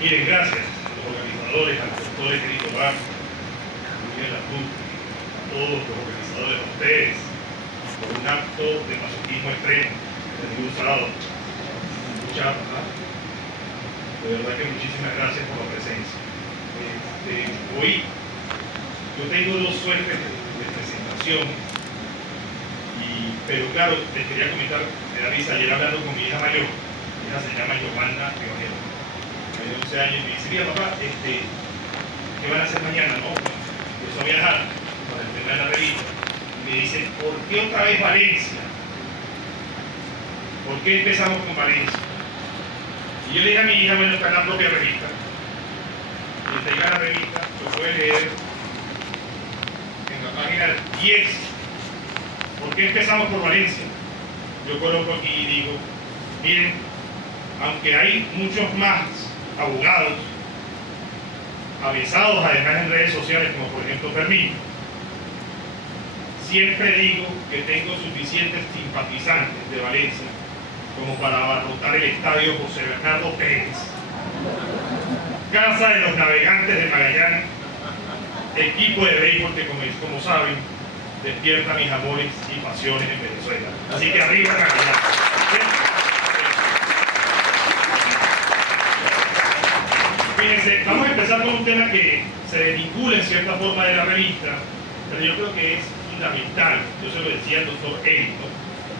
Miren, gracias a los organizadores, al doctor Enrique Tobar, a Miguel Latú, a todos los organizadores, a ustedes, por un acto de masoquismo extremo, de ningún sábado. Escuchar, ¿verdad? De verdad que muchísimas gracias por la presencia. Hoy yo tengo dos suertes de presentación, pero claro, les quería comentar, me da risa, ayer hablando con mi hija mayor, mi hija se llama Giovanna Rionero, tiene 11 años, y me dice, mira papá, ¿qué van a hacer mañana? No, empezó a viajar para el tema de la revista, y me dice, ¿por qué otra vez Valencia? ¿Por qué empezamos con Valencia? Y yo le dije a mi hija, bueno, está en la propia revista, y traiga la revista, lo puede leer en la página 10. ¿Por qué empezamos por Valencia? Yo coloco aquí y digo, miren, aunque hay muchos más abogados avesados además en redes sociales, como por ejemplo Fermín, siempre digo que tengo suficientes simpatizantes de Valencia como para abarrotar el estadio José Bernardo Pérez, casa de los navegantes de Magallanes, equipo de béisbol que, como saben, despierta mis amores y pasiones en Venezuela. Así que arriba Magallanes. Fíjense, vamos a empezar con un tema que se desvincula en cierta forma de la revista, pero yo creo que es fundamental. Yo se lo decía al doctor Edito.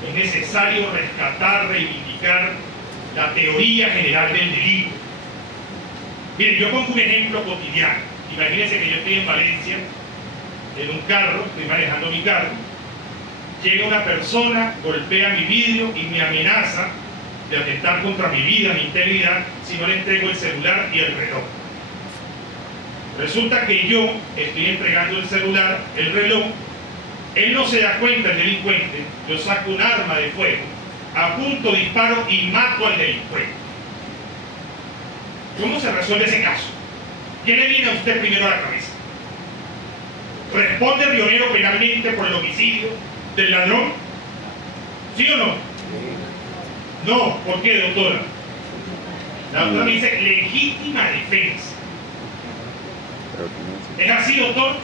Es necesario rescatar, reivindicar la teoría general del delito. Miren, yo pongo un ejemplo cotidiano. Imagínense que yo estoy en Valencia, en un carro, estoy manejando mi carro, llega una persona, golpea mi vidrio y me amenaza de atentar contra mi vida, mi integridad, si no le entrego el celular y el reloj. Resulta que yo estoy entregando el celular, el reloj, él no se da cuenta, el delincuente, yo saco un arma de fuego, apunto, disparo y mato al delincuente. ¿Cómo se resuelve ese caso? ¿Qué le viene a usted primero a la cabeza? ¿Responde Rionero penalmente por el homicidio del ladrón? ¿Sí o no? No, ¿por qué, doctora? La doctora me dice legítima defensa. ¿Es así, doctor?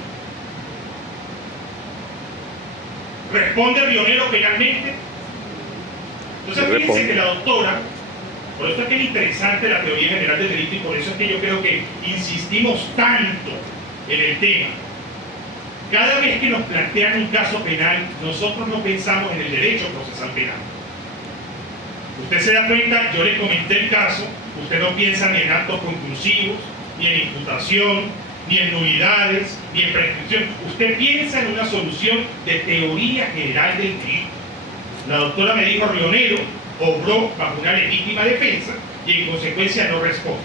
¿Responde Rionero penalmente? Entonces fíjense que la doctora, por eso es que es interesante la teoría general del delito y por eso es que yo creo que insistimos tanto en el tema. Cada vez que nos plantean un caso penal, nosotros no pensamos en el derecho procesal penal. Usted se da cuenta, yo le comenté el caso, usted no piensa ni en actos conclusivos, ni en imputación, ni en nulidades, ni en prescripción. Usted piensa en una solución de teoría general del delito. La doctora me dijo, Rionero obró bajo una legítima defensa y en consecuencia no responde.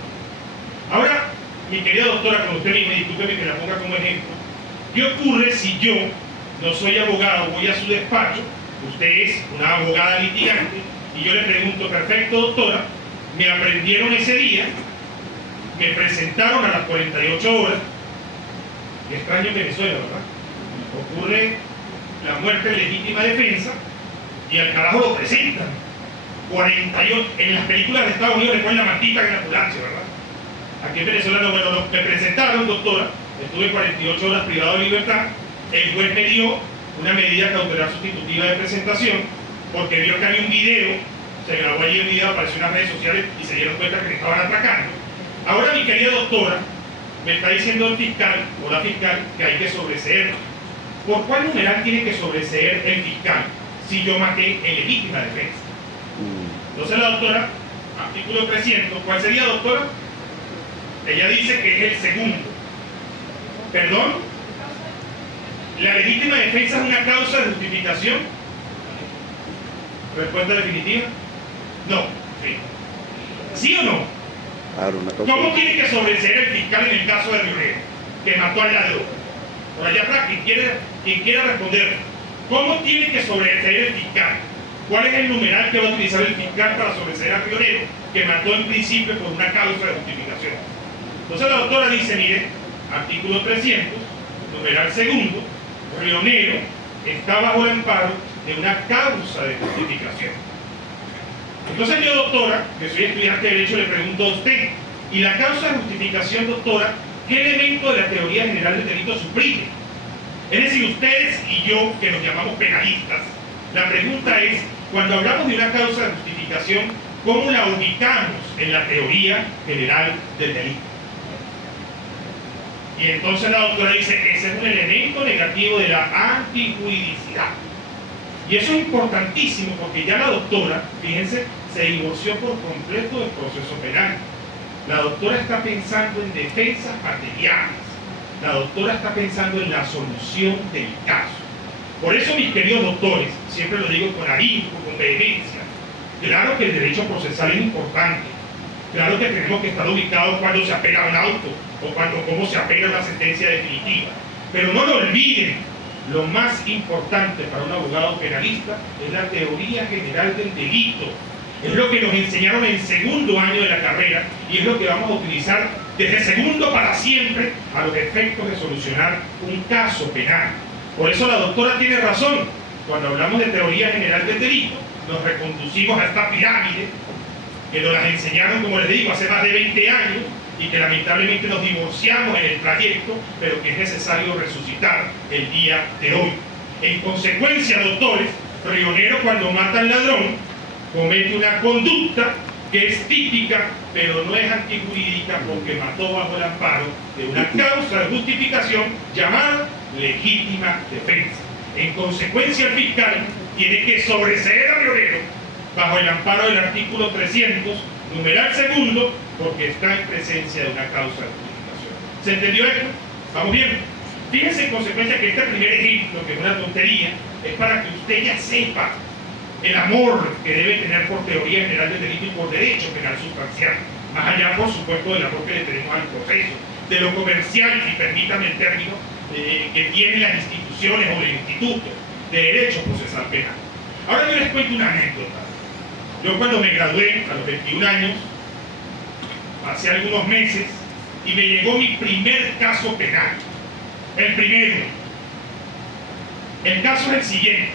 Ahora, mi querida doctora, con usted misma, discúlpeme que la ponga como ejemplo, ¿qué ocurre si yo no soy abogado, voy a su despacho, usted es una abogada litigante, y yo le pregunto, perfecto doctora, me aprendieron ese día, me presentaron a las 48 horas, qué extraño en Venezuela, ¿verdad? Ocurre la muerte en legítima defensa y al carajo lo presentan. 48, en las películas de Estados Unidos le ponen la mantita en la ambulancia, ¿verdad? Aquí en Venezuela no, bueno, me presentaron, doctora, estuve 48 horas privado de libertad, el juez me dio una medida cautelar sustitutiva de presentación porque vio que había un video, se grabó allí el video, apareció en las redes sociales y se dieron cuenta que me estaban atracando. Ahora mi querida doctora me está diciendo el fiscal o la fiscal que hay que sobreseer. ¿Por cuál numeral tiene que sobreseer el fiscal si yo maté en legítima defensa? Entonces la doctora, artículo 300, ¿cuál sería, doctora? Ella dice que es el segundo. ¿Perdón? ¿La legítima defensa es una causa de justificación? ¿Respuesta definitiva? No. Sí. ¿Sí o no? Claro, ¿Cómo tiene que sobreseer el fiscal en el caso de Rionero, que mató al ladrón? Por allá atrás, quien quiera responder, ¿cómo tiene que sobreseer el fiscal? ¿Cuál es el numeral que va a utilizar el fiscal para sobreseer a Rionero, que mató en principio por una causa de justificación? Entonces la doctora dice, mire, artículo 300, numeral segundo, Rionero está bajo el amparo de una causa de justificación. Entonces yo, doctora, que soy estudiante de Derecho, le pregunto a usted, Y la causa de justificación, doctora, ¿qué elemento de la teoría general del delito suprime? Es decir, ustedes y yo, que nos llamamos penalistas, la pregunta es, cuando hablamos de una causa de justificación, ¿cómo la ubicamos en la teoría general del delito? Y entonces la doctora dice, ese es un elemento negativo de la antijuridicidad. Y eso es importantísimo porque ya la doctora, fíjense, se divorció por completo del proceso penal. La doctora está pensando en defensas materiales. La doctora está pensando en la solución del caso. Por eso, mis queridos doctores, siempre lo digo con ahínco, con vehemencia, claro que el derecho procesal es importante. Claro que tenemos que estar ubicados cuando se apela a un auto o cómo se apela a una sentencia definitiva. Pero no lo olviden, lo más importante para un abogado penalista es la teoría general del delito. Es lo que nos enseñaron en segundo año de la carrera y es lo que vamos a utilizar desde segundo para siempre a los efectos de solucionar un caso penal. Por eso la doctora tiene razón. Cuando hablamos de teoría general del delito, nos reconducimos a esta pirámide que nos las enseñaron, como les digo, hace más de 20 años y que lamentablemente nos divorciamos en el trayecto, pero que es necesario resucitar el día de hoy. En consecuencia, doctores, Rionero, cuando mata al ladrón, comete una conducta que es típica, pero no es antijurídica porque mató bajo el amparo de una causa de justificación llamada legítima defensa. En consecuencia, el fiscal tiene que sobreseer a Rionero bajo el amparo del artículo 300, numeral segundo, porque está en presencia de una causa de justificación. ¿Se entendió esto? ¿Vamos bien? Fíjense en consecuencia que este primer ejemplo, que es una tontería, es para que usted ya sepa el amor que debe tener por teoría general del delito y por derecho penal sustancial, más allá, por supuesto, del amor que le tenemos al proceso, de lo comercial, y permítanme el término, que tienen las instituciones o el instituto de derecho procesal penal. Ahora yo les cuento una anécdota. Yo cuando me gradué a los 21 años, hace algunos meses, y me llegó mi primer caso penal. El primero. El caso es el siguiente.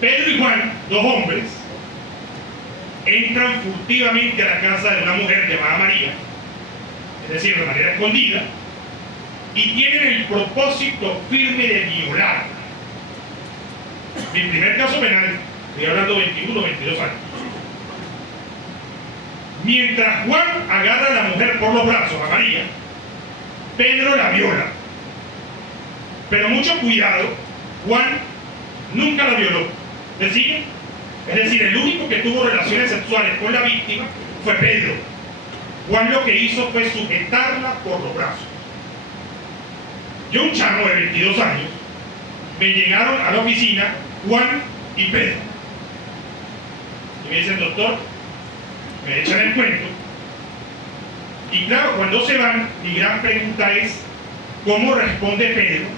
Pedro y Juan, dos hombres, entran furtivamente a la casa de una mujer llamada María, es decir, de manera escondida, y tienen el propósito firme de violarla. Mi primer caso penal, estoy hablando de 21 o 22 años. Mientras Juan agarra a la mujer por los brazos, a María, Pedro la viola. Pero mucho cuidado, Juan nunca la violó. ¿Me siguen? Es decir, el único que tuvo relaciones sexuales con la víctima fue Pedro. Juan lo que hizo fue sujetarla por los brazos. Yo, un chamo de 22 años, me llegaron a la oficina Juan y Pedro. Y me dicen, doctor, me echan el cuento. Y claro, cuando se van, mi gran pregunta es, ¿cómo responde Pedro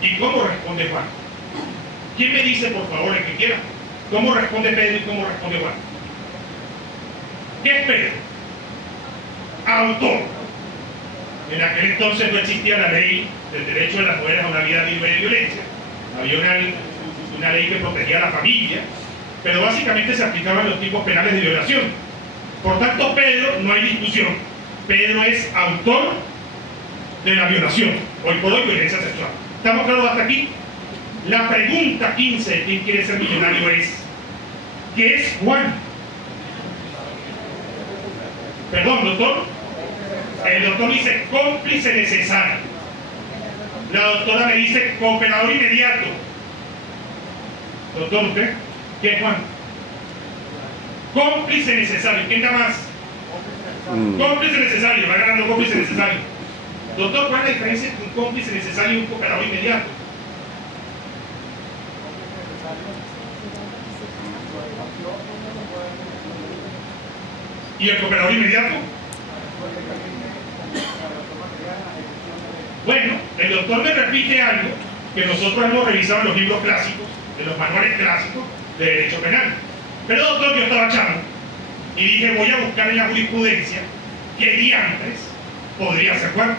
y cómo responde Juan? ¿Quién me dice, por favor, el que quiera, cómo responde Pedro y cómo responde Juan? ¿Qué es Pedro? Autor. En aquel entonces no existía la ley del derecho de las mujeres a una vida libre de violencia. Había una ley que protegía a la familia, pero básicamente se aplicaban los tipos penales de violación. Por tanto, Pedro, no hay discusión, Pedro es autor de la violación, hoy por hoy violencia sexual. ¿Estamos claros hasta aquí? La pregunta 15 de quién quiere ser millonario es, ¿qué es Juan? Perdón, doctor. El doctor dice cómplice necesario. La doctora me dice cooperador inmediato. Doctor, ¿usted? ¿Qué es Juan? Cómplice necesario. ¿Quién da más? Cómplice necesario. Va ganando cómplice necesario. Doctor, ¿cuál es la diferencia entre un cómplice necesario y un cooperador inmediato? ¿Y el cooperador inmediato? Bueno, el doctor me repite algo que nosotros hemos revisado en los libros clásicos, en los manuales clásicos de derecho penal. Pero doctor, yo estaba chamo y dije, voy a buscar en la jurisprudencia qué diantres podría ser Juan.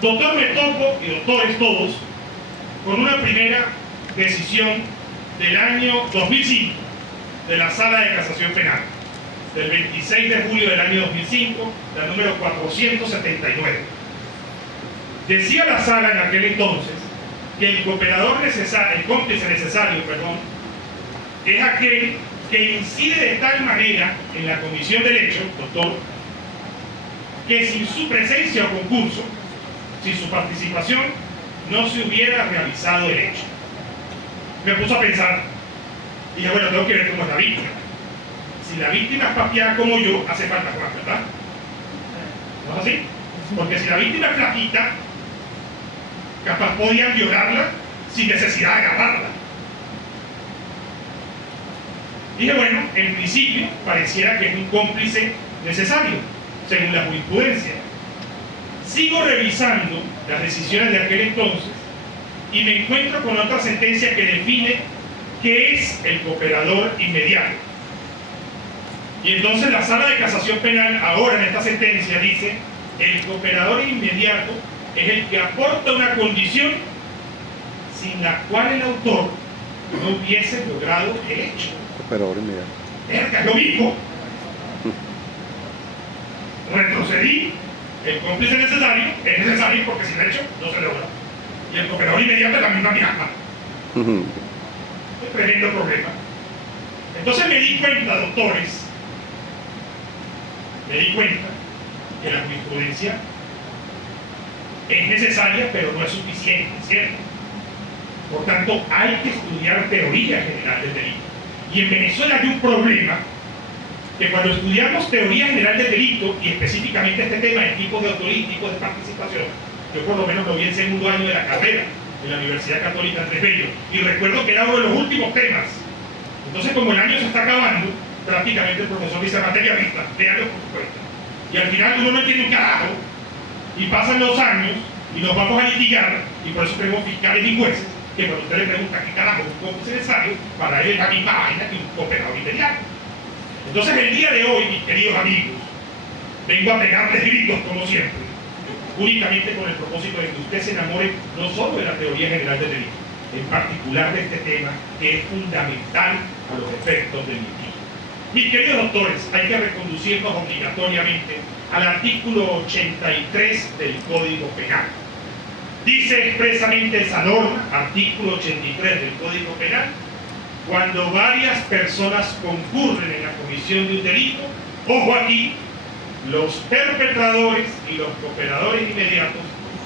Doctor, me topo, y doctores todos, con una primera decisión del año 2005 de la Sala de Casación Penal. del 26 de julio del año 2005, la número 479. Decía la sala en aquel entonces que el cooperador necesario, el cómplice necesario, es aquel que incide de tal manera en la comisión del hecho, doctor, que sin su presencia o concurso, sin su participación, no se hubiera realizado el hecho. Me puso a pensar, y dije, bueno, tengo que ver cómo es la víctima. Si la víctima es papiada como yo, hace falta Juan, ¿verdad? ¿No es así? Porque si la víctima es flaquita, capaz podían violarla sin necesidad de agarrarla. Dije, bueno, en principio pareciera que es un cómplice necesario, según la jurisprudencia. Sigo revisando las decisiones de aquel entonces y me encuentro con otra sentencia que define qué es el cooperador inmediato. Y entonces la Sala de Casación Penal, ahora en esta sentencia, dice: el cooperador inmediato es el que aporta una condición sin la cual el autor no hubiese logrado el hecho. Cooperador inmediato. Es lo mismo. Retrocedí. El cómplice necesario es necesario porque sin hecho no se logra. Y el cooperador inmediato es la misma mirada. Es tremendo problema. Entonces me di cuenta, doctores, que la jurisprudencia es necesaria, pero no es suficiente, ¿cierto? Por tanto, hay que estudiar teoría general del delito. Y en Venezuela hay un problema, que cuando estudiamos teoría general del delito, y específicamente este tema de tipos de autoría y tipos de participación, yo por lo menos lo vi en segundo año de la carrera en la Universidad Católica Andrés Bello, y recuerdo que era uno de los últimos temas. Entonces, como el año se está acabando, prácticamente el profesor dice: materia vista, léalo por supuesto. Y al final uno no entiende un carajo, y pasan los años, y nos vamos a litigar, y por eso tenemos fiscales y jueces, que cuando usted le pregunta qué carajo es un cómplice necesario, para él es la misma vaina que un cooperador inmediato. Entonces, el día de hoy, mis queridos amigos, vengo a pegarles gritos como siempre, únicamente con el propósito de que usted se enamore no solo de la teoría general del delito, en particular de este tema que es fundamental a los efectos del litigio. Mis queridos doctores, hay que reconducirnos obligatoriamente al artículo 83 del Código Penal. Dice expresamente esa norma, artículo 83 del Código Penal: cuando varias personas concurren en la comisión de un delito, ojo aquí, los perpetradores y los cooperadores inmediatos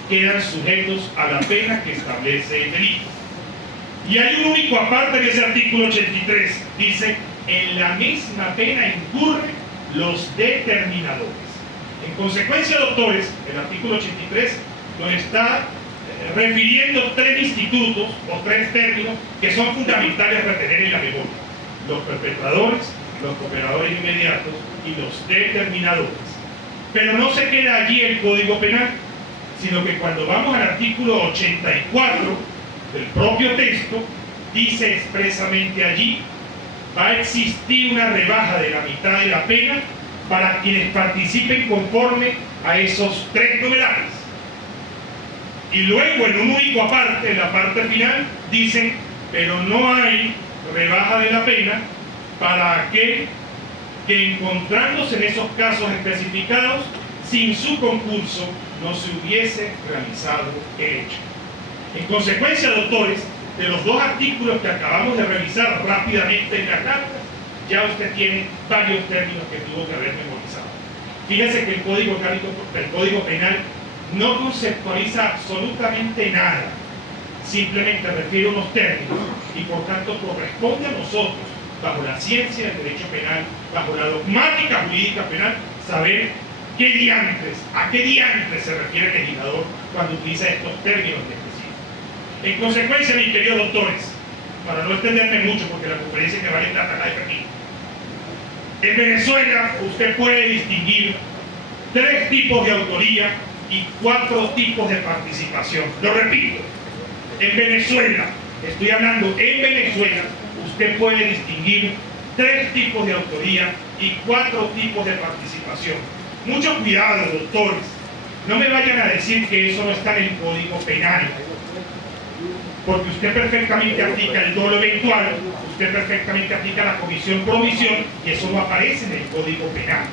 quedan sujetos a la pena que establece el delito. Y hay un único aparte de ese artículo 83, dice: en la misma pena incurren los determinadores. En consecuencia, doctores, el artículo 83 nos está refiriendo tres institutos o tres términos que son fundamentales retener en la memoria: los perpetradores, los cooperadores inmediatos y los determinadores. Pero no se queda allí el Código Penal, sino que cuando vamos al artículo 84 del propio texto, dice expresamente allí: va a existir una rebaja de la mitad de la pena para quienes participen conforme a esos tres numerales. Y luego, en un único aparte, en la parte final, dicen: pero no hay rebaja de la pena para aquel que, encontrándose en esos casos especificados, sin su concurso no se hubiese realizado el hecho. En consecuencia, doctores, de los dos artículos que acabamos de revisar rápidamente en la carta, ya usted tiene varios términos que tuvo que haber memorizado. Fíjese que el Código Penal no conceptualiza absolutamente nada, simplemente refiere unos términos y por tanto corresponde a nosotros, bajo la ciencia del derecho penal, bajo la dogmática jurídica penal, saber a qué diantres se refiere el legislador cuando utiliza estos términos de específico. En consecuencia, mis queridos doctores, para no extenderme mucho porque la conferencia que vale trata la de aquí, en Venezuela usted puede distinguir tres tipos de autoría y cuatro tipos de participación. Lo repito, en Venezuela, estoy hablando en Venezuela, usted puede distinguir tres tipos de autoría y cuatro tipos de participación. Mucho cuidado, doctores, no me vayan a decir que eso no está en el Código Penal, porque usted perfectamente aplica el dolo eventual, usted perfectamente aplica la comisión por omisión y eso no aparece en el Código Penal.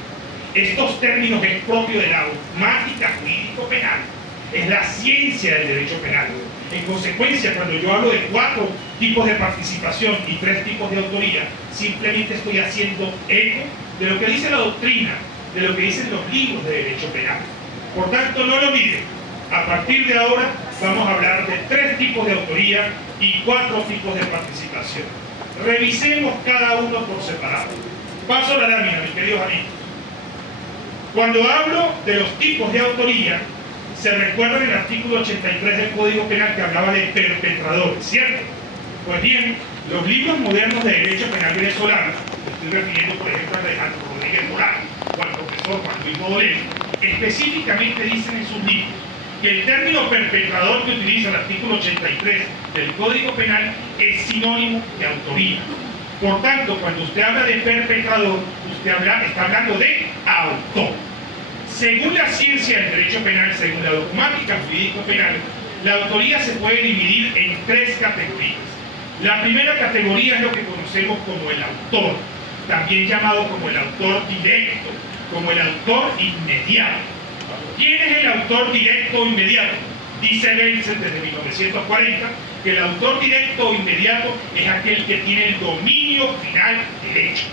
Estos términos es propio de la dogmática jurídico-penal, es la ciencia del derecho penal. En consecuencia, cuando yo hablo de 4 tipos de participación y 3 tipos de autoría, simplemente estoy haciendo eco de lo que dice la doctrina, de lo que dicen los libros de derecho penal. Por tanto, no lo olviden, a partir de ahora vamos a hablar de 3 tipos de autoría y 4 tipos de participación. Revisemos cada uno por separado. Paso a la lámina, mis queridos amigos. Cuando hablo de los tipos de autoría, se recuerda el artículo 83 del Código Penal que hablaba de perpetradores, ¿cierto? Pues bien, los libros modernos de derecho penal venezolano, estoy refiriendo por ejemplo a Alejandro Rodríguez Morán o al profesor Juan Luis Baudel, específicamente dicen en sus libros que el término perpetrador que utiliza el artículo 83 del Código Penal es sinónimo de autoría. Por tanto, cuando usted habla de perpetrador, usted está hablando de autor. Según la ciencia del derecho penal, según la dogmática jurídico-penal, la autoría se puede dividir en 3 categorías. La primera categoría es lo que conocemos como el autor, también llamado como el autor directo, como el autor inmediato. ¿Quién es el autor directo o inmediato? Dice Belsen desde 1940 que el autor directo o inmediato es aquel que tiene el dominio final del hecho.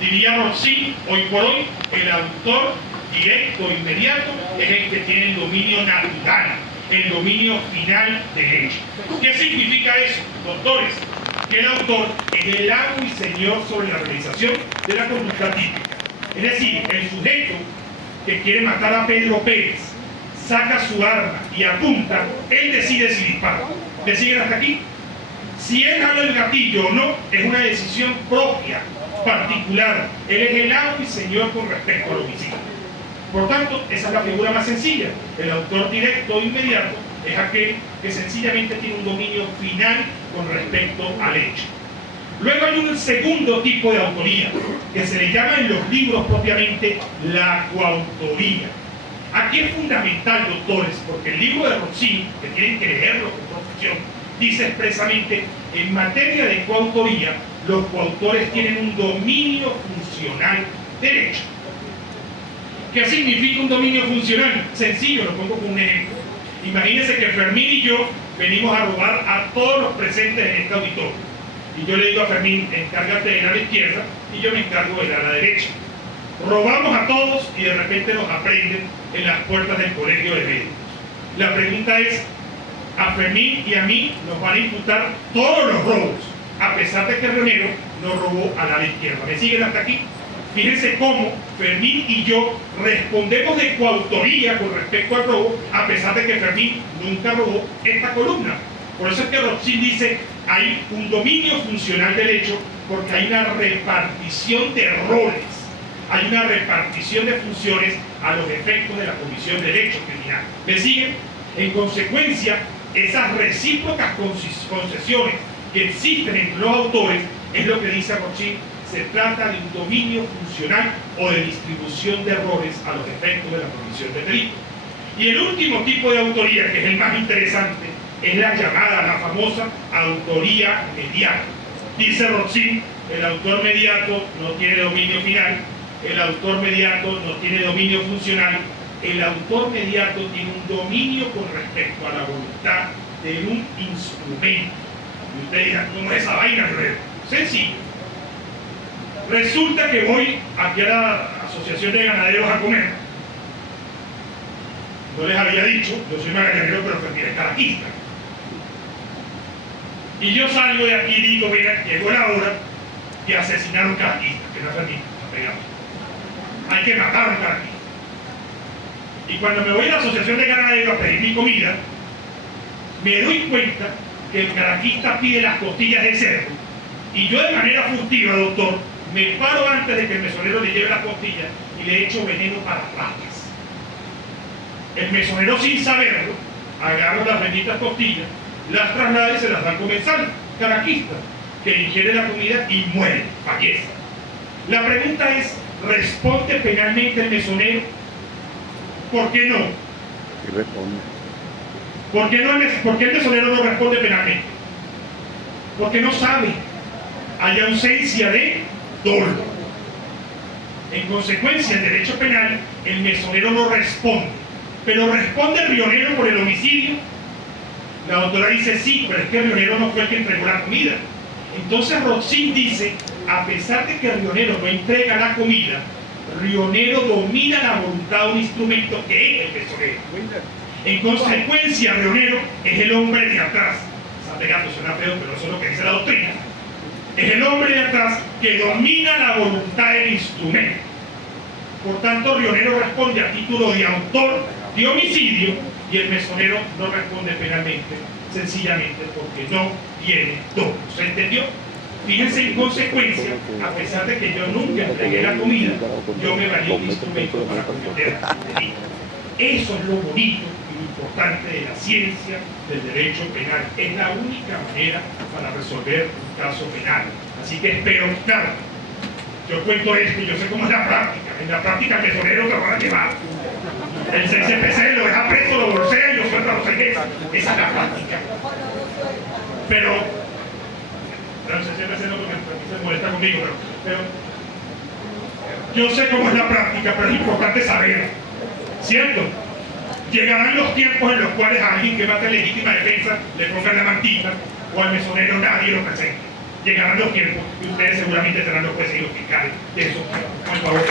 Diría Roxin, hoy por hoy, el autor directo o inmediato es el que tiene el dominio natural, el dominio final del hecho. ¿Qué significa eso, doctores? Que el autor es el amo y señor sobre la realización de la conducta típica. Es decir, el sujeto que quiere matar a Pedro Pérez saca su arma y apunta, él decide si dispara. ¿Me siguen hasta aquí? Si él jala el gatillo o no, es una decisión propia, particular. Él es el amo y señor con respecto al homicidio. Por tanto, esa es la figura más sencilla. El autor directo o inmediato es aquel que sencillamente tiene un dominio final con respecto al hecho. Luego hay un segundo tipo de autoría, que se le llama en los libros propiamente la coautoría. Aquí es fundamental, doctores, porque el libro de Roxin, que tienen que leerlo con profesión, dice expresamente, en materia de coautoría, los coautores tienen un dominio funcional del hecho. ¿Qué significa un dominio funcional? Sencillo, lo pongo como un ejemplo. Imagínense que Fermín y yo venimos a robar a todos los presentes en este auditorio. Y yo le digo a Fermín, encárgate de ir a la izquierda y yo me encargo de ir a la derecha. Robamos a todos y de repente nos aprenden en las puertas del colegio de médicos. La pregunta es, a Fermín y a mí nos van a imputar todos los robos, a pesar de que Romero nos robó a la izquierda. ¿Me siguen hasta aquí? Fíjense cómo Fermín y yo respondemos de coautoría con respecto al robo, a pesar de que Fermín nunca robó esta columna. Por eso es que Roxin dice, hay un dominio funcional del hecho, porque hay una repartición de roles, hay una repartición de funciones a los efectos de la comisión del hecho criminal. ¿Me siguen? En consecuencia, esas recíprocas concesiones que existen entre los autores, es lo que dice Roxin, se trata de un dominio funcional o de distribución de errores a los efectos de la comisión del delito. Y el último tipo de autoría, que es el más interesante, es la llamada, la famosa autoría mediata. Dice Roxin, el autor mediato no tiene dominio final, el autor mediato no tiene dominio funcional, el autor mediato tiene un dominio con respecto a la voluntad de un instrumento. Y ustedes dirán, ¿cómo es esa vaina, Guerrero? Sencillo. Resulta que voy aquí a la Asociación de Ganaderos a comer. No les había dicho, yo soy magallanero, pero Fermín es caraquista. Y yo salgo de aquí y digo, mira, llegó la hora de asesinar a un caraquista, que no es Fermín, está pegado. Hay que matar a un caraquista. Y cuando me voy a la Asociación de Ganaderos a pedir mi comida, me doy cuenta que el caraquista pide las costillas de cerdo. Y yo de manera furtiva, doctor, me paro antes de que el mesonero le lleve las costillas y le echo veneno para ratas. El mesonero, sin saberlo, agarra las benditas costillas, las traslada y se las da al comensal caraquista, que ingiere la comida y muere, fallece. La pregunta es, ¿responde penalmente el mesonero? ¿Por qué no? Sí responde. ¿Por qué el mesonero no responde penalmente? Porque no sabe. hay ausencia de dolo. En consecuencia, en derecho penal, el mesonero no responde, pero responde el rionero por el homicidio. La doctora dice sí, pero es que el rionero no fue el que entregó la comida. Entonces Rotzin dice, a pesar de que el rionero no entrega la comida, rionero domina la voluntad de un instrumento que es el mesonero. En consecuencia, rionero es el hombre de atrás. Santegato suena feo, pero eso es lo que dice la doctrina. Es el hombre de atrás que domina la voluntad del instrumento. Por tanto, rionero responde a título de autor de homicidio y el mesonero no responde penalmente, sencillamente porque no tiene dolo. ¿Se entendió? Fíjense, en consecuencia, a pesar de que yo nunca entregué la comida, yo me valí un instrumento para cometer delito. Eso es lo bonito y lo importante de la ciencia del derecho penal. Es la única manera para resolver un caso penal. Así que espero, claro, yo cuento esto y yo sé cómo es la práctica. En la práctica el mesonero te van a llevar. El CCPC lo deja preso, lo bolsea y lo suelta a los 6 meses. Esa es la práctica. Pero el CCPC no, porque se molesta conmigo, pero yo sé cómo es la práctica, pero es importante saber, ¿cierto? Llegarán los tiempos en los cuales a alguien que mate legítima defensa le pongan la mantita o al mesonero nadie lo presente. Llegarán los tiempos y ustedes seguramente serán los jueces y los fiscales de eso, por favor.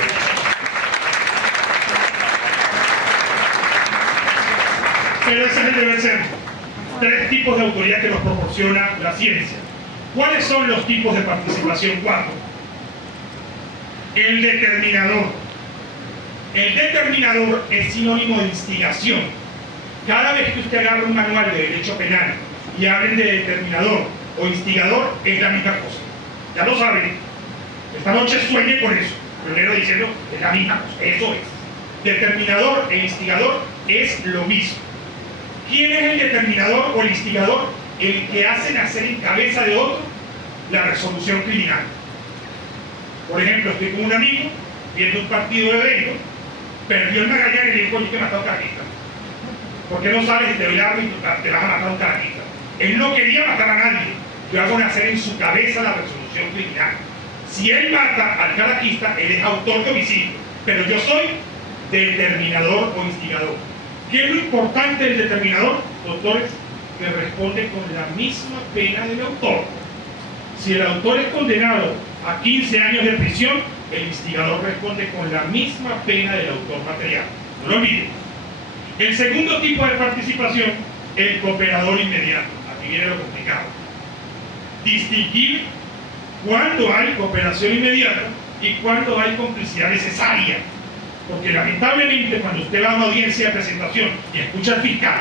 Pero ese es el deber ser. 3 tipos de autoridad que nos proporciona la ciencia. ¿Cuáles son los tipos de participación? 4. El determinador. El determinador es sinónimo de instigación. Cada vez que usted agarra un manual de derecho penal y hablen de determinador o instigador, es la misma cosa. Ya lo saben. Esta noche sueñe con eso. Primero diciendo, es la misma cosa. Eso es. Determinador e instigador es lo mismo. ¿Quién es el determinador o el instigador? El que hace nacer en cabeza de otro la resolución criminal. Por ejemplo, estoy con un amigo viendo un partido de béisbol, perdió el Magallanes y le dijo, oye, que mató a un carajista. ¿Por qué no sabes si te doy algo y te vas a matar a un carajista? Él no quería matar a nadie. Yo hago nacer en su cabeza la resolución criminal. Si él mata al carajista, él es autor de homicidio, pero yo soy determinador o instigador. ¿Qué es lo importante del determinador, doctores? Que responde con la misma pena del autor. Si el autor es condenado a 15 años de prisión, el instigador responde con la misma pena del autor material. No lo olviden. El segundo tipo de participación, el cooperador inmediato. Aquí viene lo complicado. Distinguir cuándo hay cooperación inmediata y cuándo hay complicidad necesaria. Porque lamentablemente cuando usted va a una audiencia de presentación y escucha al fiscal,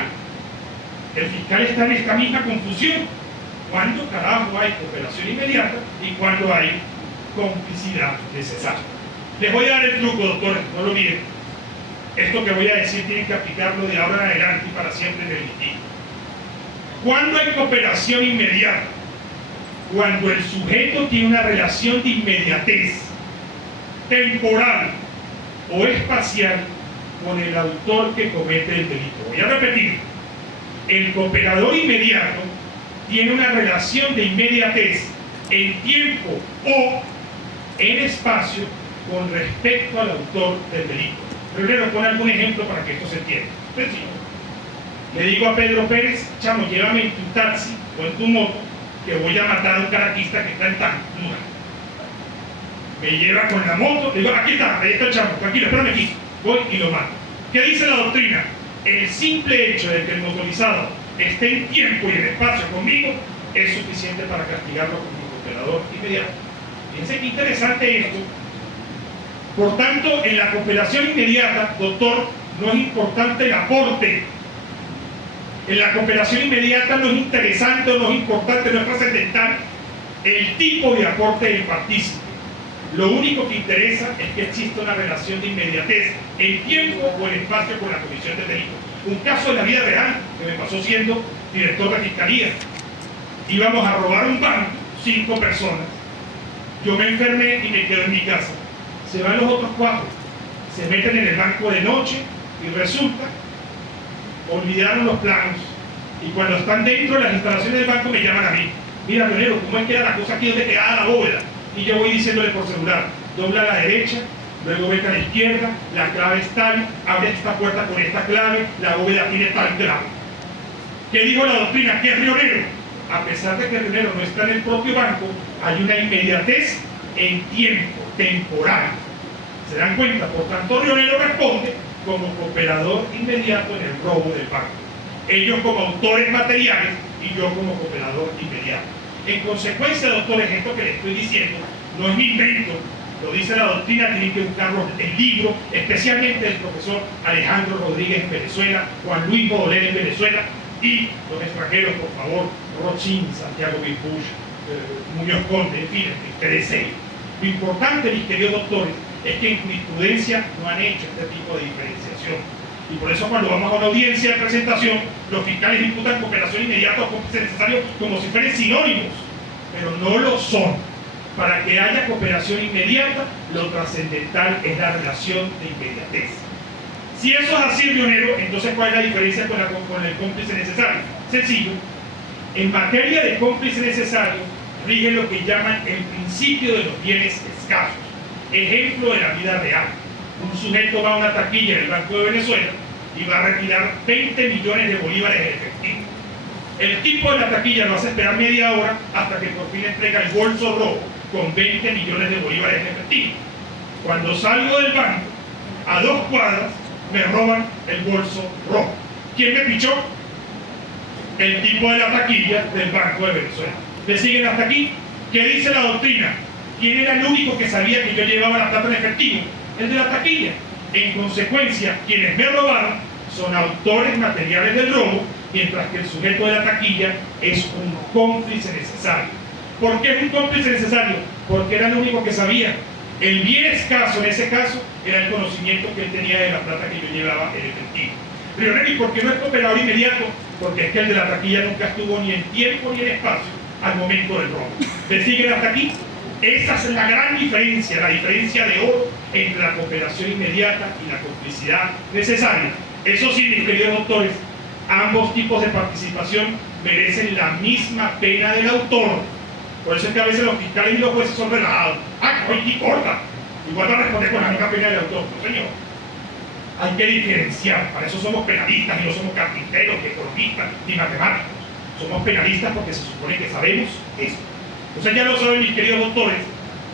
el fiscal está en esta misma confusión. ¿Cuándo carajo hay cooperación inmediata y cuándo hay complicidad necesaria? Les voy a dar el truco, doctores, no lo olviden. Esto que voy a decir tienen que aplicarlo de ahora en adelante y para siempre en el litigio. ¿Cuándo hay cooperación inmediata? Cuando el sujeto tiene una relación de inmediatez temporal o espacial con el autor que comete el delito. Voy a repetir. El cooperador inmediato tiene una relación de inmediatez en tiempo o en espacio con respecto al autor del delito. Primero, pon algún ejemplo para que esto se entienda. Sencillo. Le digo a Pedro Pérez, chamo, llévame en tu taxi o en tu moto, que voy a matar a un carajista que está en tanto. Me lleva con la moto, le digo, aquí está el chamo, tranquilo, espérame aquí. Voy y lo mato. ¿Qué dice la doctrina? El simple hecho de que el motorizado esté en tiempo y en espacio conmigo es suficiente para castigarlo como cooperador inmediato. Fíjense qué interesante esto. Por tanto, en la cooperación inmediata, doctor, no es importante el aporte. En la cooperación inmediata no es interesante, no es importante, no es trascendental el tipo de aporte del partícipe. Lo único que interesa es que exista una relación de inmediatez en tiempo o en espacio con la comisión del delito. Un caso de la vida real que me pasó siendo director de fiscalía. Íbamos a robar un banco, 5 personas. Yo me enfermé y me quedo en mi casa. Se van los otros 4, se meten en el banco de noche y resulta, olvidaron los planos. Y cuando están dentro de las instalaciones del banco me llaman a mí. mira, pionero, ¿cómo es que era la cosa aquí donde quedaba la bóveda? Y yo voy diciéndole por celular, dobla a la derecha, luego vete a la izquierda, la clave es tal, abre esta puerta con esta clave, la bóveda tiene tal clave. ¿Qué dijo la doctrina? ¿Qué es rionero? A pesar de que el rionero no está en el propio banco, hay una inmediatez en tiempo, temporal. ¿Se dan cuenta? Por tanto, rionero responde como cooperador inmediato en el robo del banco. Ellos como autores materiales y yo como cooperador inmediato. En consecuencia, doctores, esto que les estoy diciendo no es mi invento, lo dice la doctrina, tienen que buscarlo en el libro, especialmente del profesor Alejandro Rodríguez en Venezuela, Juan Luis Baudelaire en Venezuela, y los extranjeros, por favor, Rochin, Santiago Bilbush, Muñoz Conde, en fin, ustedes sean. Lo importante, mis queridos doctores, es que en jurisprudencia no han hecho este tipo de diferenciación. Y por eso cuando vamos a una audiencia de presentación, los fiscales imputan cooperación inmediata o cómplice necesario como si fueran sinónimos, pero no lo son. Para que haya cooperación inmediata, lo trascendental es la relación de inmediatez. Si eso es así, rionero, entonces ¿cuál es la diferencia con el cómplice necesario? Sencillo. En materia de cómplice necesario, rige lo que llaman el principio de los bienes escasos. Ejemplo de la vida real. Un sujeto va a una taquilla en el Banco de Venezuela y va a retirar 20 millones de bolívares en efectivo. El tipo de la taquilla lo hace esperar media hora hasta que por fin entrega el bolso rojo con 20 millones de bolívares en efectivo. Cuando salgo del banco, a 2 cuadras, me roban el bolso rojo. ¿Quién me pichó? El tipo de la taquilla del Banco de Venezuela. ¿Me siguen hasta aquí? ¿Qué dice la doctrina? ¿Quién era el único que sabía que yo llevaba la plata en efectivo? El de la taquilla. En consecuencia, quienes me robaron son autores materiales del robo, mientras que el sujeto de la taquilla es un cómplice necesario. ¿Por qué es un cómplice necesario? Porque era el único que sabía. El bien escaso en ese caso era el conocimiento que él tenía de la plata que yo llevaba en efectivo. Rionero, ¿y por qué no es cooperador inmediato? Porque es que el de la taquilla nunca estuvo ni en tiempo ni en espacio al momento del robo. ¿Me siguen hasta aquí? Esa es la gran diferencia, la diferencia de oro entre la cooperación inmediata y la complicidad necesaria. Eso sí, mis queridos doctores, ambos tipos de participación merecen la misma pena del autor. Por eso es que a veces los fiscales y los jueces son relajados. ¡Ah, no importa! Igual va a responder con la misma pena del autor. No, señor. Hay que diferenciar. Para eso somos penalistas y no somos carpinteros, ni economistas, ni matemáticos. Somos penalistas porque se supone que sabemos eso. Entonces ya lo saben, mis queridos doctores,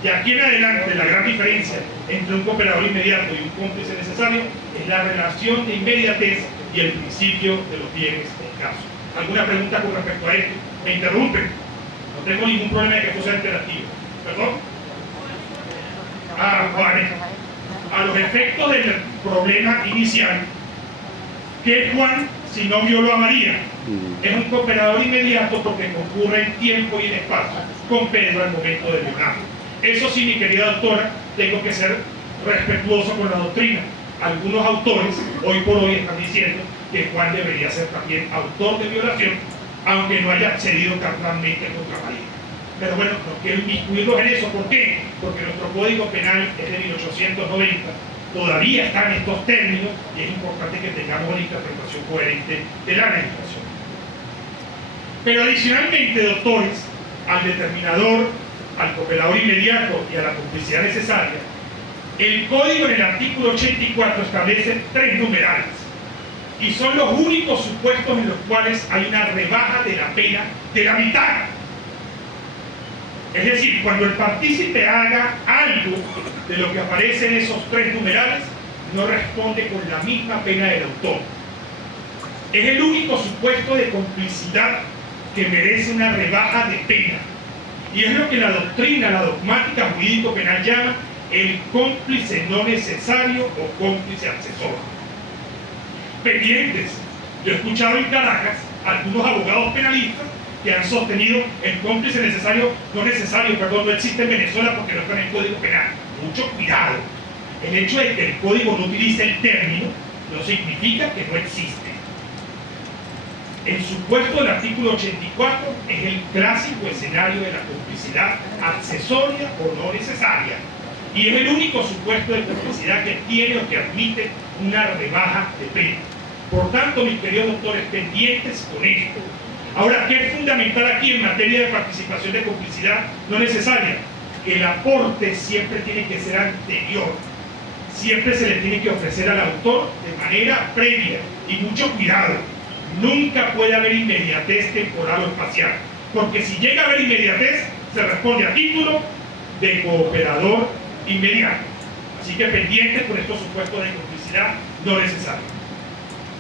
de aquí en adelante la gran diferencia entre un cooperador inmediato y un cómplice necesario es la relación de inmediatez y el principio de los bienes escasos. ¿Alguna pregunta con respecto a esto? ¿Me interrumpen? No tengo ningún problema de que esto sea interactivo. ¿Perdón? Vale. A los efectos del problema inicial, ¿qué es Juan si no violó a María? Es un cooperador inmediato porque concurre en tiempo y en espacio con Pedro al momento de violarlo. Eso sí, mi querida doctora, tengo que ser respetuoso con la doctrina. Algunos autores hoy por hoy están diciendo que Juan debería ser también autor de violación, aunque no haya accedido carnalmente contra María. Pero bueno, no quiero inmiscuirlos en eso. ¿Por qué? Porque nuestro Código Penal es de 1890, todavía están estos términos y es importante que tengamos una interpretación coherente de la legislación. Pero adicionalmente, doctores, al determinador, al cooperador inmediato y a la complicidad necesaria, el Código en el artículo 84 establece 3 numerales y son los únicos supuestos en los cuales hay una rebaja de la pena de la mitad. Es decir, cuando el partícipe haga algo de lo que aparece en esos 3 numerales, no responde con la misma pena del autor. Es el único supuesto de complicidad que merece una rebaja de pena. Y es lo que la doctrina, la dogmática jurídico-penal llama el cómplice no necesario o cómplice accesor. Pendientes. Yo he escuchado en Caracas algunos abogados penalistas que han sostenido el cómplice necesario, no existe en Venezuela porque no está en el Código Penal. Mucho cuidado. El hecho de que el Código no utilice el término no significa que no existe. El supuesto del artículo 84 es el clásico escenario de la complicidad accesoria o no necesaria. Y es el único supuesto de complicidad que tiene o que admite una rebaja de pena. Por tanto, mis queridos doctores, pendientes con esto. Ahora, ¿qué es fundamental aquí en materia de participación de complicidad no necesaria? Que el aporte siempre tiene que ser anterior. Siempre se le tiene que ofrecer al autor de manera previa y mucho cuidado. Nunca puede haber inmediatez temporal o espacial, porque si llega a haber inmediatez, se responde a título de cooperador inmediato. Así que pendientes con estos supuestos de complicidad no necesarios.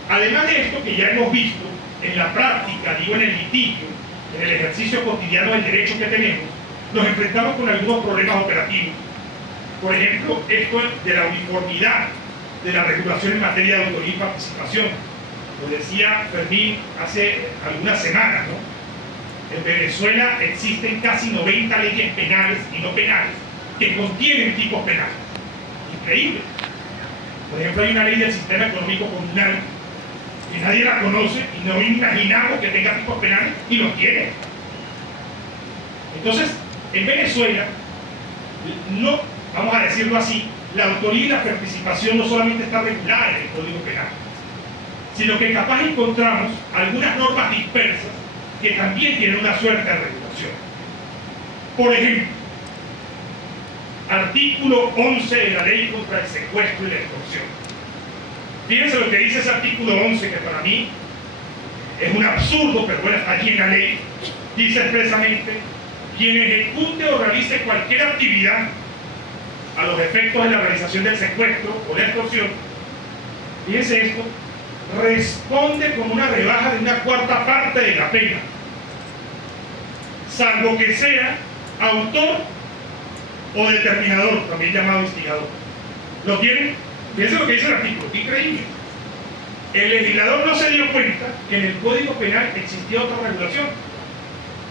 Además de esto que ya hemos visto, en la práctica, digo en el litigio, en el ejercicio cotidiano del derecho que tenemos, nos enfrentamos con algunos problemas operativos. Por ejemplo, esto de la uniformidad de la regulación en materia de autoría y participación. Lo decía Fermín hace algunas semanas, ¿no? En Venezuela existen casi 90 leyes penales y no penales que contienen tipos penales. Increíble. Por ejemplo, hay una ley del sistema económico comunal que nadie la conoce y no imaginamos que tenga tipos penales y los tiene. Entonces, en Venezuela, no, vamos a decirlo así, la autoría y la participación no solamente está regulada en el Código Penal, sino que capaz encontramos algunas normas dispersas que también tienen una suerte de regulación. Por ejemplo, artículo 11 de la ley contra el secuestro y la extorsión. Fíjense lo que dice ese artículo 11, que para mí es un absurdo, pero bueno, está aquí en la ley. Dice expresamente: quien ejecute o realice cualquier actividad a los efectos de la realización del secuestro o la extorsión, fíjense esto, responde con una rebaja de una cuarta parte de la pena, salvo que sea autor o determinador, también llamado instigador. ¿Lo tienen? Fíjense lo que dice el artículo, qué increíble. El legislador no se dio cuenta que en el Código Penal existía otra regulación.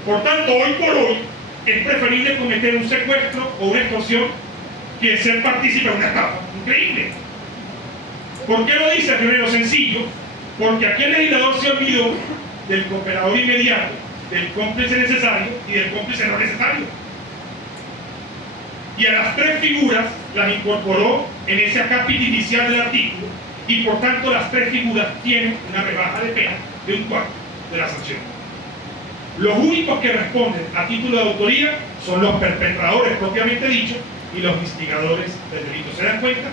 Por tanto, hoy por hoy es preferible cometer un secuestro o una extorsión que ser partícipe de una estafa. Increíble. ¿Por qué lo dice? Primero, sencillo, porque aquí el legislador se olvidó del cooperador inmediato, del cómplice necesario y del cómplice no necesario. Y a las tres figuras las incorporó en ese acápite inicial del artículo, y por tanto las tres figuras tienen una rebaja de pena de un cuarto de la sanción. Los únicos que responden a título de autoría son los perpetradores propiamente dicho y los instigadores del delito. ¿Se dan cuenta?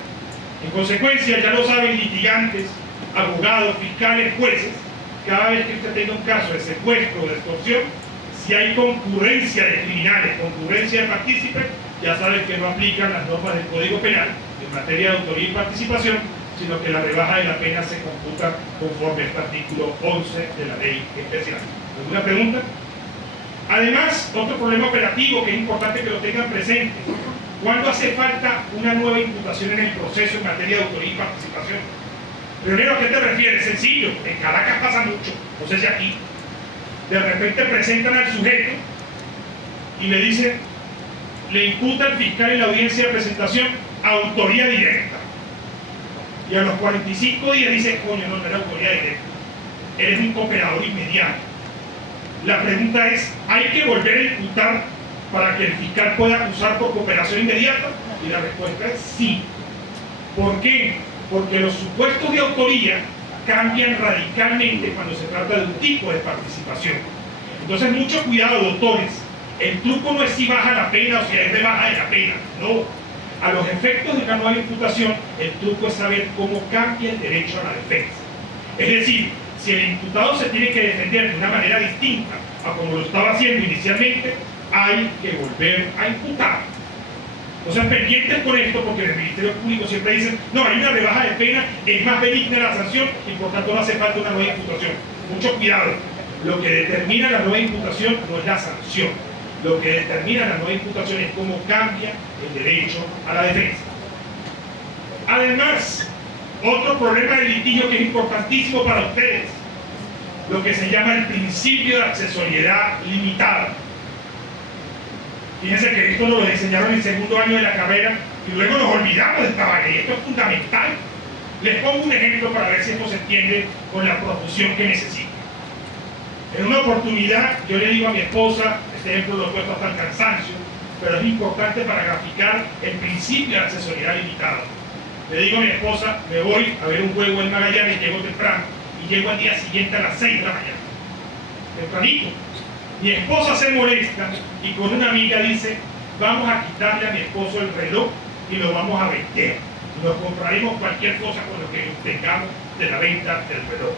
En consecuencia, ya lo saben litigantes, abogados, fiscales, jueces, cada vez que usted tenga un caso de secuestro o de extorsión, si hay concurrencia de criminales, concurrencia de partícipes, ya saben que no aplican las normas del Código Penal en materia de autoría y participación, sino que la rebaja de la pena se computa conforme a este artículo 11 de la ley especial. ¿Alguna pregunta? Además, otro problema operativo que es importante que lo tengan presente: ¿cuándo hace falta una nueva imputación en el proceso en materia de autoría y participación? Primero, ¿a qué te refieres? Sencillo, en Caracas pasa mucho, no sé si aquí. De repente presentan al sujeto y le dicen, le imputa al fiscal en la audiencia de presentación autoría directa. Y a los 45 días dice, coño, no era autoría directa, eres un cooperador inmediato. La pregunta es, ¿hay que volver a imputar para que el fiscal pueda acusar por cooperación inmediata? Y la respuesta es sí. ¿Por qué? Porque los supuestos de autoría cambian radicalmente cuando se trata de un tipo de participación. Entonces, mucho cuidado, doctores. El truco no es si baja la pena o si es de baja de la pena, no. A los efectos de una nueva imputación, el truco es saber cómo cambia el derecho a la defensa. Es decir, si el imputado se tiene que defender de una manera distinta a como lo estaba haciendo inicialmente, hay que volver a imputar. Entonces, pendientes con esto, porque en el Ministerio Público siempre dicen, no, hay una rebaja de pena, es más benigna la sanción y por tanto no hace falta una nueva imputación. Mucho cuidado. Lo que determina la nueva imputación no es la sanción. Lo que determina la nueva imputación es cómo cambia el derecho a la defensa. Además, otro problema del litigio que es importantísimo para ustedes, lo que se llama el principio de accesoriedad limitada. Fíjense que esto lo diseñaron en el segundo año de la carrera y luego nos olvidamos de esta vaina, y esto es fundamental. Les pongo un ejemplo para ver si esto se entiende con la profusión que necesita. En una oportunidad yo le digo a mi esposa, este ejemplo lo he puesto hasta el cansancio, pero es importante para graficar el principio de accesoriedad limitada. Le digo a mi esposa, me voy a ver un juego en Magallanes, llego temprano y llego al día siguiente a las 6 de la mañana. tempranito. Mi esposa se molesta y con una amiga dice, vamos a quitarle a mi esposo el reloj y lo vamos a vender. Nos compraremos cualquier cosa con lo que obtengamos de la venta del reloj.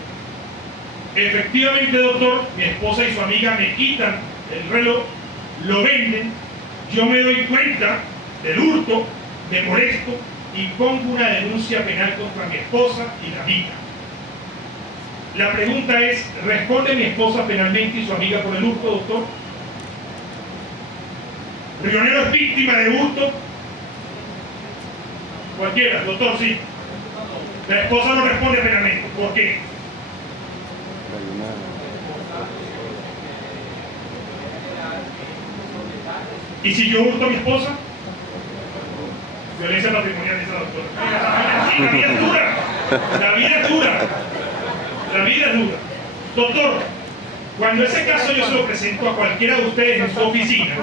Efectivamente, doctor, mi esposa y su amiga me quitan el reloj, lo venden, yo me doy cuenta del hurto, me molesto y pongo una denuncia penal contra mi esposa y la amiga. La pregunta es, ¿responde mi esposa penalmente y su amiga por el hurto, doctor? ¿Rionero es víctima de hurto? Cualquiera, doctor, sí. La esposa no responde penalmente. ¿Por qué? ¿Y si yo hurto a mi esposa? Violencia patrimonial, dice la doctora. Sí, la vida es dura. La vida es dura. La vida es dura. Doctor, cuando ese caso yo se lo presento a cualquiera de ustedes en su oficina,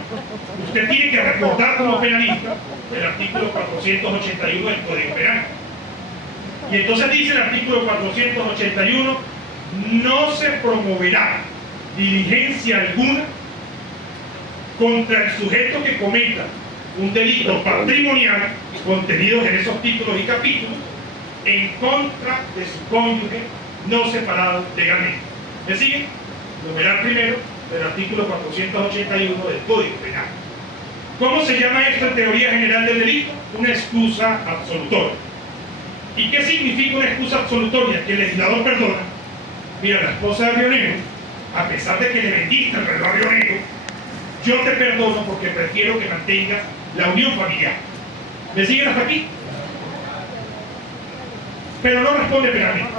usted tiene que recordar como penalista el artículo 481 del Código Penal. Y entonces dice el artículo 481, no se promoverá diligencia alguna contra el sujeto que cometa un delito patrimonial contenido en esos títulos y capítulos en contra de su cónyuge no separado legalmente. ¿Me siguen? Numeral primero del artículo 481 del Código Penal. ¿Cómo se llama esto en teoría general del delito? Una excusa absolutoria. ¿Y qué significa una excusa absolutoria? Que el legislador perdona. Mira, la esposa de Rionero, a pesar de que le vendiste el reloj a Rionero, yo te perdono porque prefiero que mantengas la unión familiar. ¿Me siguen hasta aquí? Pero no responde penalmente.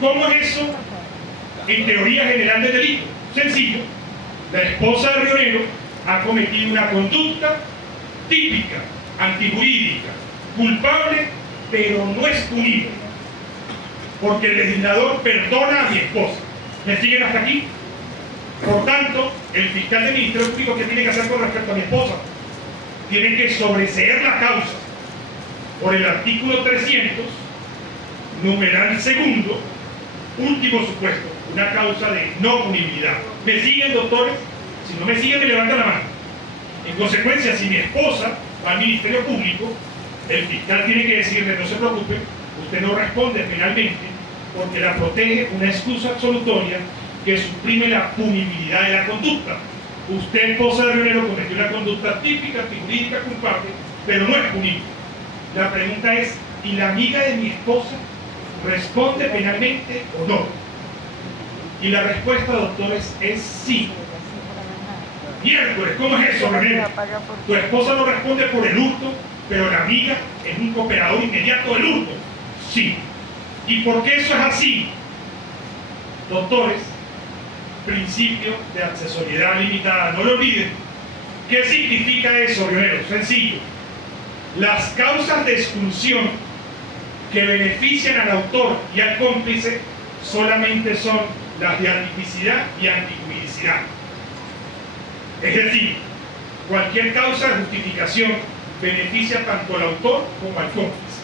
¿Cómo es eso en teoría general del delito? Sencillo. La esposa de Rionero ha cometido una conducta típica, antijurídica, culpable, pero no es punible. Porque el legislador perdona a mi esposa. ¿Me siguen hasta aquí? Por tanto, el fiscal del Ministerio Público, ¿qué tiene que hacer con respecto a mi esposa? Tiene que sobreseer la causa por el artículo 300, numeral segundo, último supuesto, una causa de no punibilidad. ¿Me siguen, doctores? Si no me siguen, me levantan la mano. En consecuencia, si mi esposa va al Ministerio Público, el fiscal tiene que decirle, no se preocupe, usted no responde penalmente porque la protege una excusa absolutoria que suprime la punibilidad de la conducta. Usted, esposa de Rionero, cometió una conducta típica, antijurídica, culpable, pero no es punible. La pregunta es, ¿y la amiga de mi esposa responde penalmente o no? Y la respuesta, doctores, es sí. Miércoles, ¿cómo es eso, Rionero? Tu esposa no responde por el hurto, pero la amiga es un cooperador inmediato del hurto. Sí. ¿Y por qué eso es así? Doctores, principio de accesoriedad limitada. No lo olviden. ¿Qué significa eso, Rionero? Sencillo. Las causas de exclusión que benefician al autor y al cómplice solamente son las de artificialidad y antijudicidad. Es decir, cualquier causa de justificación beneficia tanto al autor como al cómplice.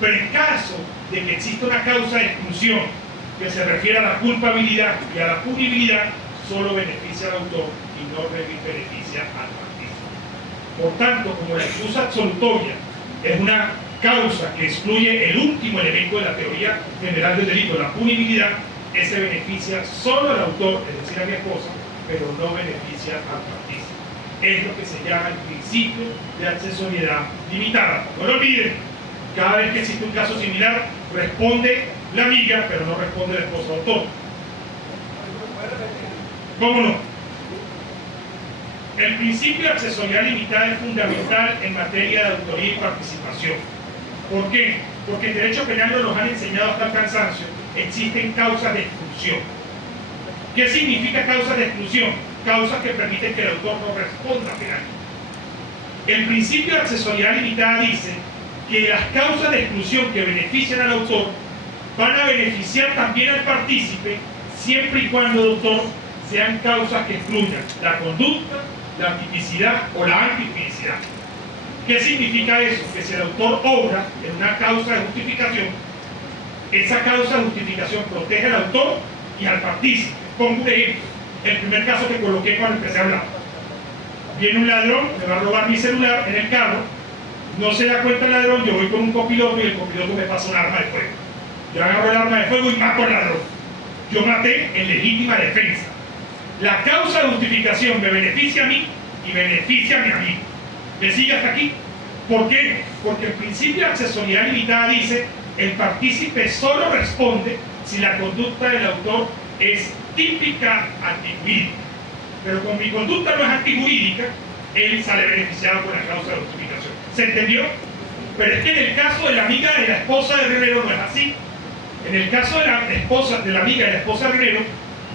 Pero en caso de que exista una causa de exclusión que se refiere a la culpabilidad y a la punibilidad, solo beneficia al autor y no beneficia al partícipe. Por tanto, como la excusa absolutoria es una causa que excluye el último elemento de la teoría general del delito, la punibilidad, ese beneficia solo al autor, es decir, a mi esposa, pero no beneficia al partícipe. Es lo que se llama el principio de accesoriedad limitada. No lo olviden, cada vez que existe un caso similar, responde la amiga, pero no responde la esposa autor. ¿Cómo no? El principio de accesoriedad limitada es fundamental en materia de autoría y participación. ¿Por qué? Porque el derecho penal nos han enseñado hasta el cansancio. Existen causas de exclusión. ¿Qué significa causas de exclusión? Causas que permiten que el autor no responda penalmente. El principio de accesoriedad limitada dice que las causas de exclusión que benefician al autor van a beneficiar también al partícipe siempre y cuando, doctor, sean causas que excluyan la conducta, la tipicidad o la antipicidad. ¿Qué significa eso? Que si el autor obra en una causa de justificación, esa causa de justificación protege al autor y al partícipe. Pongo un ejemplo, el primer caso que coloqué cuando empecé a hablar. Viene un ladrón, me va a robar mi celular en el carro, no se da cuenta el ladrón, yo voy con un copiloto y el copiloto me pasa un arma de fuego. Yo agarro el arma de fuego y mato al ladrón. Yo maté en legítima defensa. La causa de justificación me beneficia a mí y beneficia a mi amigo. ¿Me sigue hasta aquí? ¿Por qué? Porque el principio de accesoriedad limitada dice el partícipe solo responde si la conducta del autor es típica antijurídica. Pero como mi conducta no es antijurídica, él sale beneficiado con la causa de justificación. ¿Se entendió? Pero es que en el caso de la amiga de la esposa de Rivero no es así. En el caso de la amiga de la esposa de Rivero,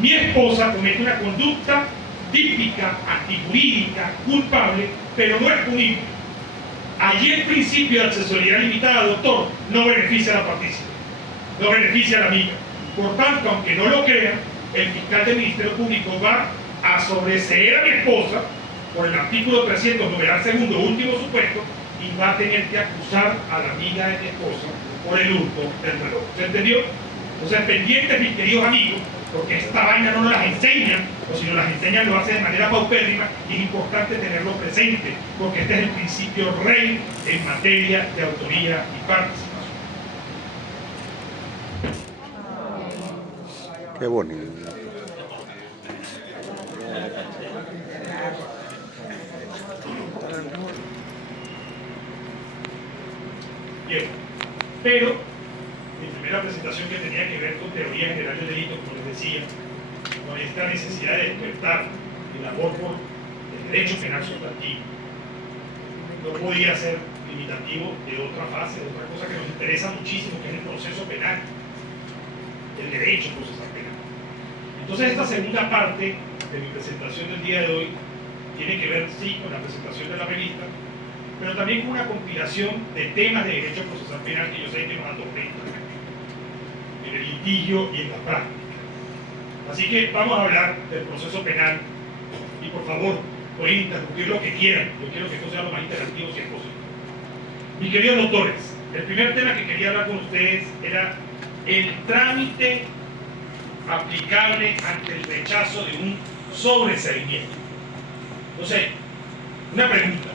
mi esposa comete una conducta típica, antijurídica, culpable, pero no es punible. Allí el principio de accesoriedad limitada, doctor, no beneficia a la partícipe, no beneficia a la amiga. Por tanto, aunque no lo crea, el fiscal del Ministerio Público va a sobreseer a mi esposa por el artículo 300, numeral segundo, último supuesto, y va a tener que acusar a la amiga de mi esposa por el hurto del reloj. ¿Se entendió? Entonces, pendientes, mis queridos amigos, porque esta vaina no nos las enseñan, o si nos las enseñan lo hacen de manera paupérrima, y es importante tenerlo presente, porque este es el principio rey en materia de autoría y participación. Qué bonito. Bien, pero mi primera presentación que tenía que ver con teoría general del delito, como les decía, con esta necesidad de despertar el amor por el derecho penal sustantivo, no podía ser limitativo de otra fase, de otra cosa que nos interesa muchísimo, que es el proceso penal, el derecho procesal penal. Entonces, esta segunda parte de mi presentación del día de hoy tiene que ver, sí, con la presentación de la revista, pero también con una compilación de temas de derecho procesal penal que yo sé que nos atormentan en el litigio y en la práctica. Así que vamos a hablar del proceso penal y por favor, pueden interrumpir lo que quieran. Yo quiero que esto sea lo más interactivo si es posible. Mis queridos doctores, el primer tema que quería hablar con ustedes era el trámite aplicable ante el rechazo de un sobreseimiento. Entonces, una pregunta.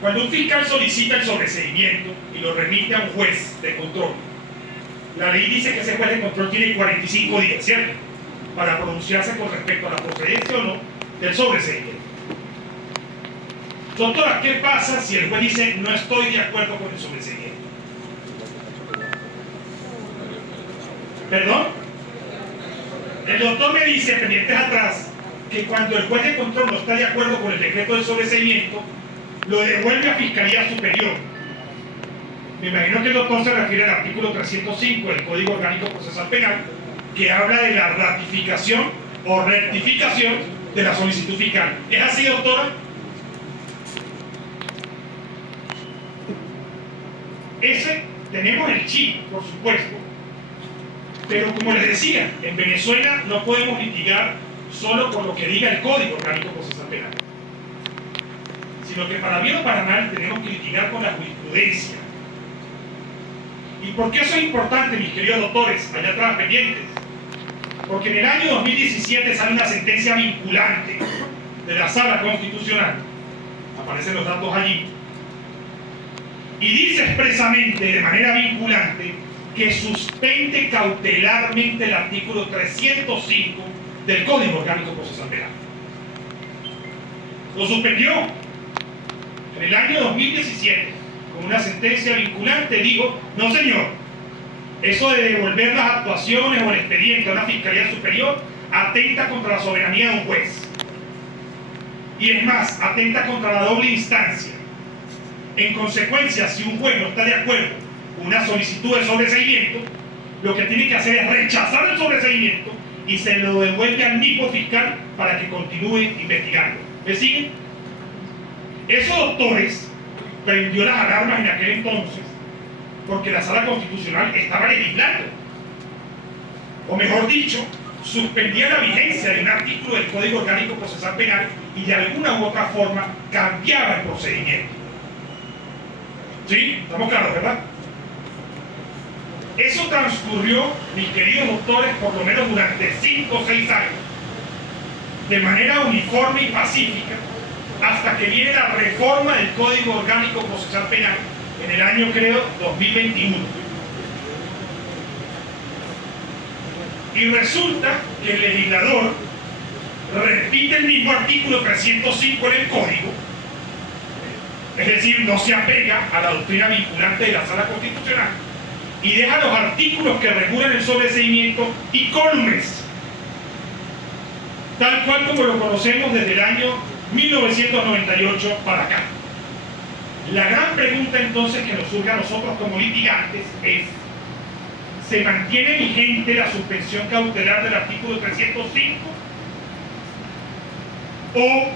Cuando un fiscal solicita el sobreseimiento y lo remite a un juez de control, la ley dice que ese juez de control tiene 45 días, ¿cierto?, para pronunciarse con respecto a la procedencia o no del sobreseimiento. Doctora, ¿qué pasa si el juez dice no estoy de acuerdo con el sobreseimiento? ¿Perdón? El doctor me dice, pendientes atrás, que cuando el juez de control no está de acuerdo con el decreto del sobreseimiento, lo devuelve a Fiscalía Superior. Me imagino que el doctor se refiere al artículo 305 del Código Orgánico Procesal Penal, que habla de la ratificación o rectificación de la solicitud fiscal. ¿Es así, doctora? Tenemos el chip, por supuesto, pero como les decía, en Venezuela no podemos litigar solo por lo que diga el Código Orgánico Procesal Penal, sino que para bien o para mal tenemos que litigar con la jurisprudencia. ¿Y por qué eso es importante, mis queridos doctores, allá atrás pendientes? Porque en el año 2017 sale una sentencia vinculante de la Sala Constitucional, aparecen los datos allí, y dice expresamente, de manera vinculante, que suspende cautelarmente el artículo 305 del Código Orgánico Procesal Penal. Lo suspendió en el año 2017 con una sentencia vinculante. Digo, no señor, eso de devolver las actuaciones o el expediente a una Fiscalía Superior atenta contra la soberanía de un juez, y es más, atenta contra la doble instancia. En consecuencia, si un juez no está de acuerdo con una solicitud de sobreseimiento, lo que tiene que hacer es rechazar el sobreseimiento y se lo devuelve al mismo fiscal para que continúe investigando. ¿Me siguen? Esos doctores prendió las alarmas en aquel entonces porque la Sala Constitucional estaba legislando, o mejor dicho, suspendía la vigencia de un artículo del Código Orgánico Procesal Penal y de alguna u otra forma cambiaba el procedimiento. ¿Sí? ¿Estamos claros, verdad? Esos eso transcurrió, mis queridos doctores, por lo menos durante 5 o 6 años, de manera uniforme y pacífica, hasta que viene la reforma del Código Orgánico Procesal Penal en el año, creo, 2021. Y resulta que el legislador repite el mismo artículo 305 en el Código, es decir, no se apega a la doctrina vinculante de la Sala Constitucional, y deja los artículos que regulan el sobreseimiento incólumes, tal cual como lo conocemos desde el año 1998 para acá. La gran pregunta entonces que nos surge a nosotros como litigantes es: ¿se mantiene vigente la suspensión cautelar del artículo 305? ¿O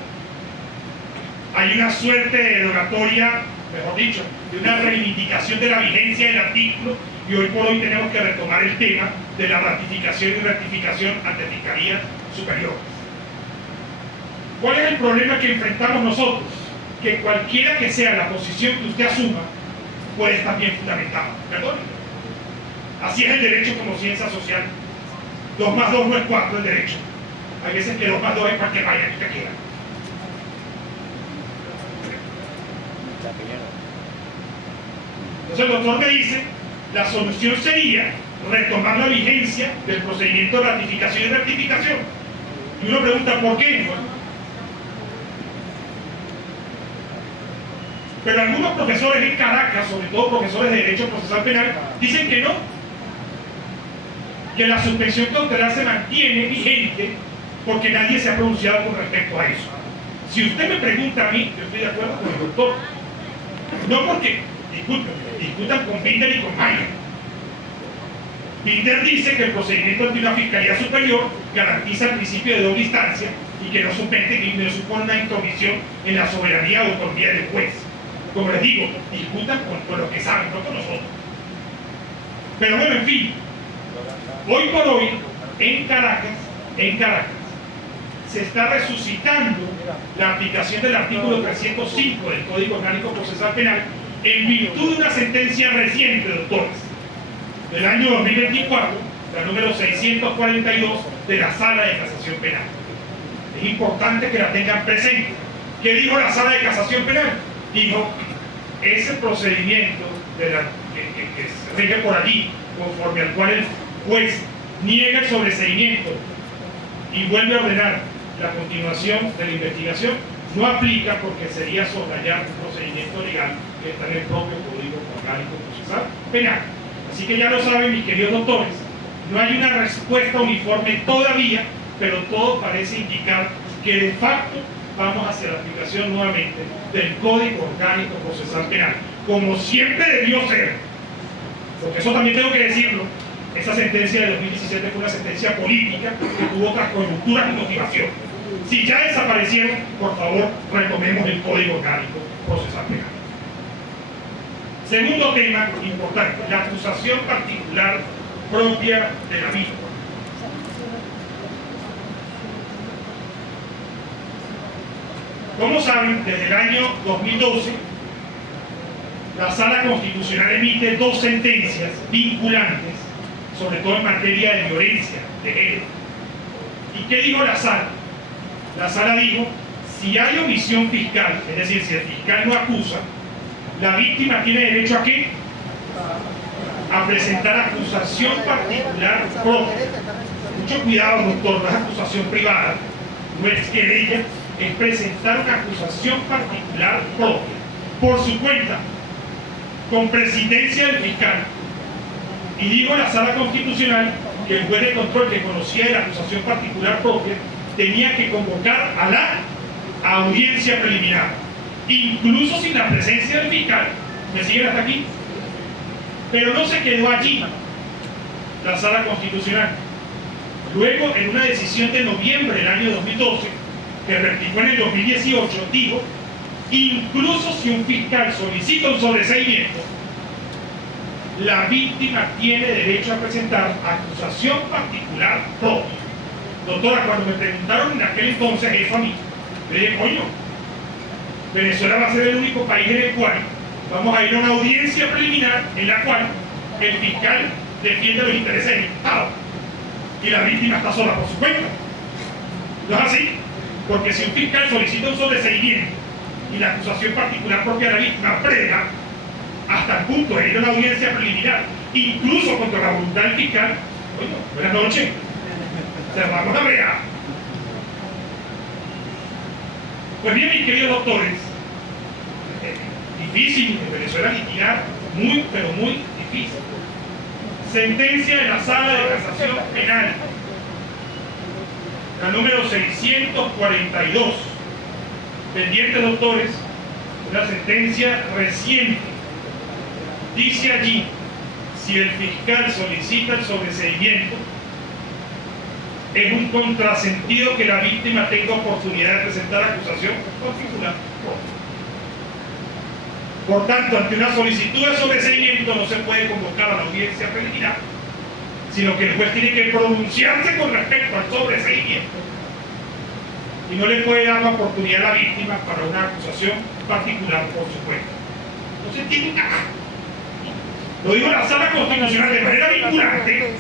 hay una suerte de derogatoria, mejor dicho, de una reivindicación de la vigencia del artículo, y hoy por hoy tenemos que retomar el tema de la ratificación y rectificación ante fiscalías superiores? ¿Cuál es el problema que enfrentamos nosotros? Que cualquiera que sea la posición que usted asuma, puede estar bien fundamentada. ¿Perdón? Así es el derecho como ciencia social. 2 más 2 no es 4 el derecho. Hay veces que 2 más 2 es cualquier vaya que usted quiera. Entonces el doctor me dice, la solución sería retomar la vigencia del procedimiento de ratificación y rectificación. Y uno pregunta, ¿por qué? Pero algunos profesores en Caracas, sobre todo profesores de Derecho Procesal Penal, dicen que no, que la suspensión cautelar se mantiene vigente porque nadie se ha pronunciado con respecto a eso. Si usted me pregunta a mí, yo estoy de acuerdo con el doctor. No porque, discutan con Binder y con Mayer. Binder dice que el procedimiento ante una fiscalía superior garantiza el principio de doble instancia y que no supone una intromisión en la soberanía o autonomía del juez. Como les digo, discutan con los que saben, no con nosotros. Pero bueno, en fin, hoy por hoy, en Caracas, se está resucitando la aplicación del artículo 305 del Código Orgánico Procesal Penal en virtud de una sentencia reciente, doctores, del año 2024, la número 642 de la Sala de Casación Penal. Es importante que la tengan presente. ¿Qué dijo la Sala de Casación Penal? Dijo, ese procedimiento que se rige por allí, conforme al cual el juez niega el sobreseimiento y vuelve a ordenar la continuación de la investigación, no aplica porque sería soslayar un procedimiento legal que está en el propio Código Orgánico Procesal Penal. Así que ya lo saben, mis queridos doctores, no hay una respuesta uniforme todavía, pero todo parece indicar que de facto vamos hacia la aplicación nuevamente del Código Orgánico Procesal Penal, como siempre debió ser. Porque eso también tengo que decirlo, esa sentencia de 2017 fue una sentencia política que tuvo otras coyunturas y motivación. Si ya desaparecieron, por favor, retomemos el Código Orgánico Procesal Penal. Segundo tema importante, la acusación particular propia de la misma. Como saben, desde el año 2012, la Sala Constitucional emite 2 sentencias vinculantes, sobre todo en materia de violencia de género. ¿Y qué dijo la Sala? La Sala dijo, si hay omisión fiscal, es decir, si el fiscal no acusa, la víctima tiene derecho ¿a qué? A presentar acusación particular propia. Mucho cuidado, doctor, no es acusación privada, no es querella, es presentar una acusación particular propia, por su cuenta, con presidencia del fiscal. Y dijo la Sala Constitucional que el juez de control que conocía de la acusación particular propia tenía que convocar a la audiencia preliminar, incluso sin la presencia del fiscal. ¿Me siguen hasta aquí? Pero no se quedó allí la Sala Constitucional. Luego, en una decisión de noviembre del año 2012, que replicó en el 2018, dijo, incluso si un fiscal solicita un sobreseimiento, la víctima tiene derecho a presentar acusación particular propia. Doctora, cuando me preguntaron en aquel entonces eso a mí, le dije, coño, Venezuela va a ser el único país en el cual vamos a ir a una audiencia preliminar en la cual el fiscal defiende los intereses del Estado y la víctima está sola por su cuenta. ¿No es así? Porque si un fiscal solicita un sobreseimiento y la acusación particular propia de la víctima frena hasta el punto de ir a una audiencia preliminar, incluso contra la voluntad del fiscal, oye, buenas noches, cerramos la brea. Pues bien, mis queridos doctores, difícil en Venezuela litigar, muy, pero muy difícil. Sentencia de la Sala de Casación Penal, la número 642. Pendientes, doctores, una sentencia reciente. Dice allí, si el fiscal solicita el sobreseimiento, es un contrasentido que la víctima tenga oportunidad de presentar acusación particular. Por tanto, ante una solicitud de sobreseimiento no se puede convocar a la audiencia preliminar, sino que el juez tiene que pronunciarse con respecto al sobreseimiento y no le puede dar la oportunidad a la víctima para una acusación particular por su cuenta. No se entiende nada. Lo digo la Sala Constitucional de manera vinculante,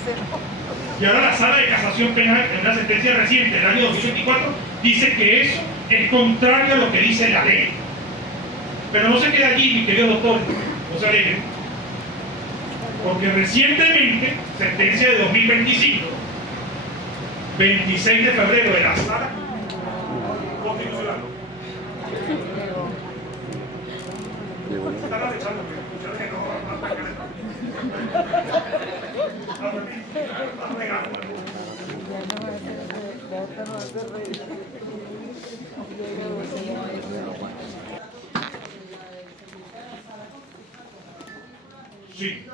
y ahora la Sala de Casación Penal, en una sentencia reciente del año 2024, dice que eso es contrario a lo que dice la ley. Pero no se queda allí, mi querido doctor, no se alegren, porque recientemente, sentencia de 2025, 26 de febrero de la Sala Constitucional, están echando, sí.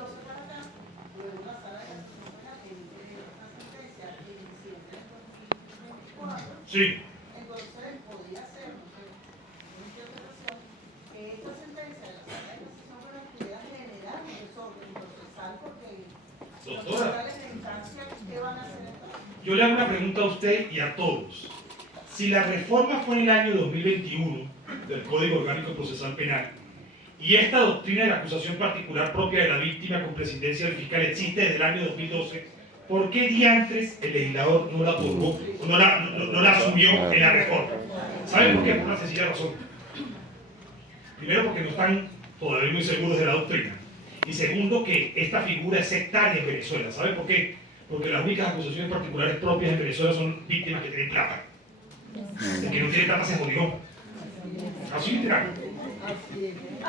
Sí. Entonces, podría ser, en interpretación, que esta sentencia de la Sala de Casación Penal pudiera generar un desorden procesal, porque los fiscales de instancia, ¿qué van a hacer entonces? Yo le hago una pregunta a usted y a todos. Si la reforma fue en el año 2021 del Código Orgánico Procesal Penal y esta doctrina de la acusación particular propia de la víctima con presidencia del fiscal existe desde el año 2012, ¿por qué diantres el legislador no la otorgó, no la asumió en la reforma? ¿Saben por qué? Por una sencilla razón. Primero, porque no están todavía muy seguros de la doctrina. Y segundo, que esta figura es sectaria en Venezuela. ¿Saben por qué? Porque las únicas acusaciones particulares propias en Venezuela son víctimas que tienen plata. El que no tiene plata se jodió. Así literal.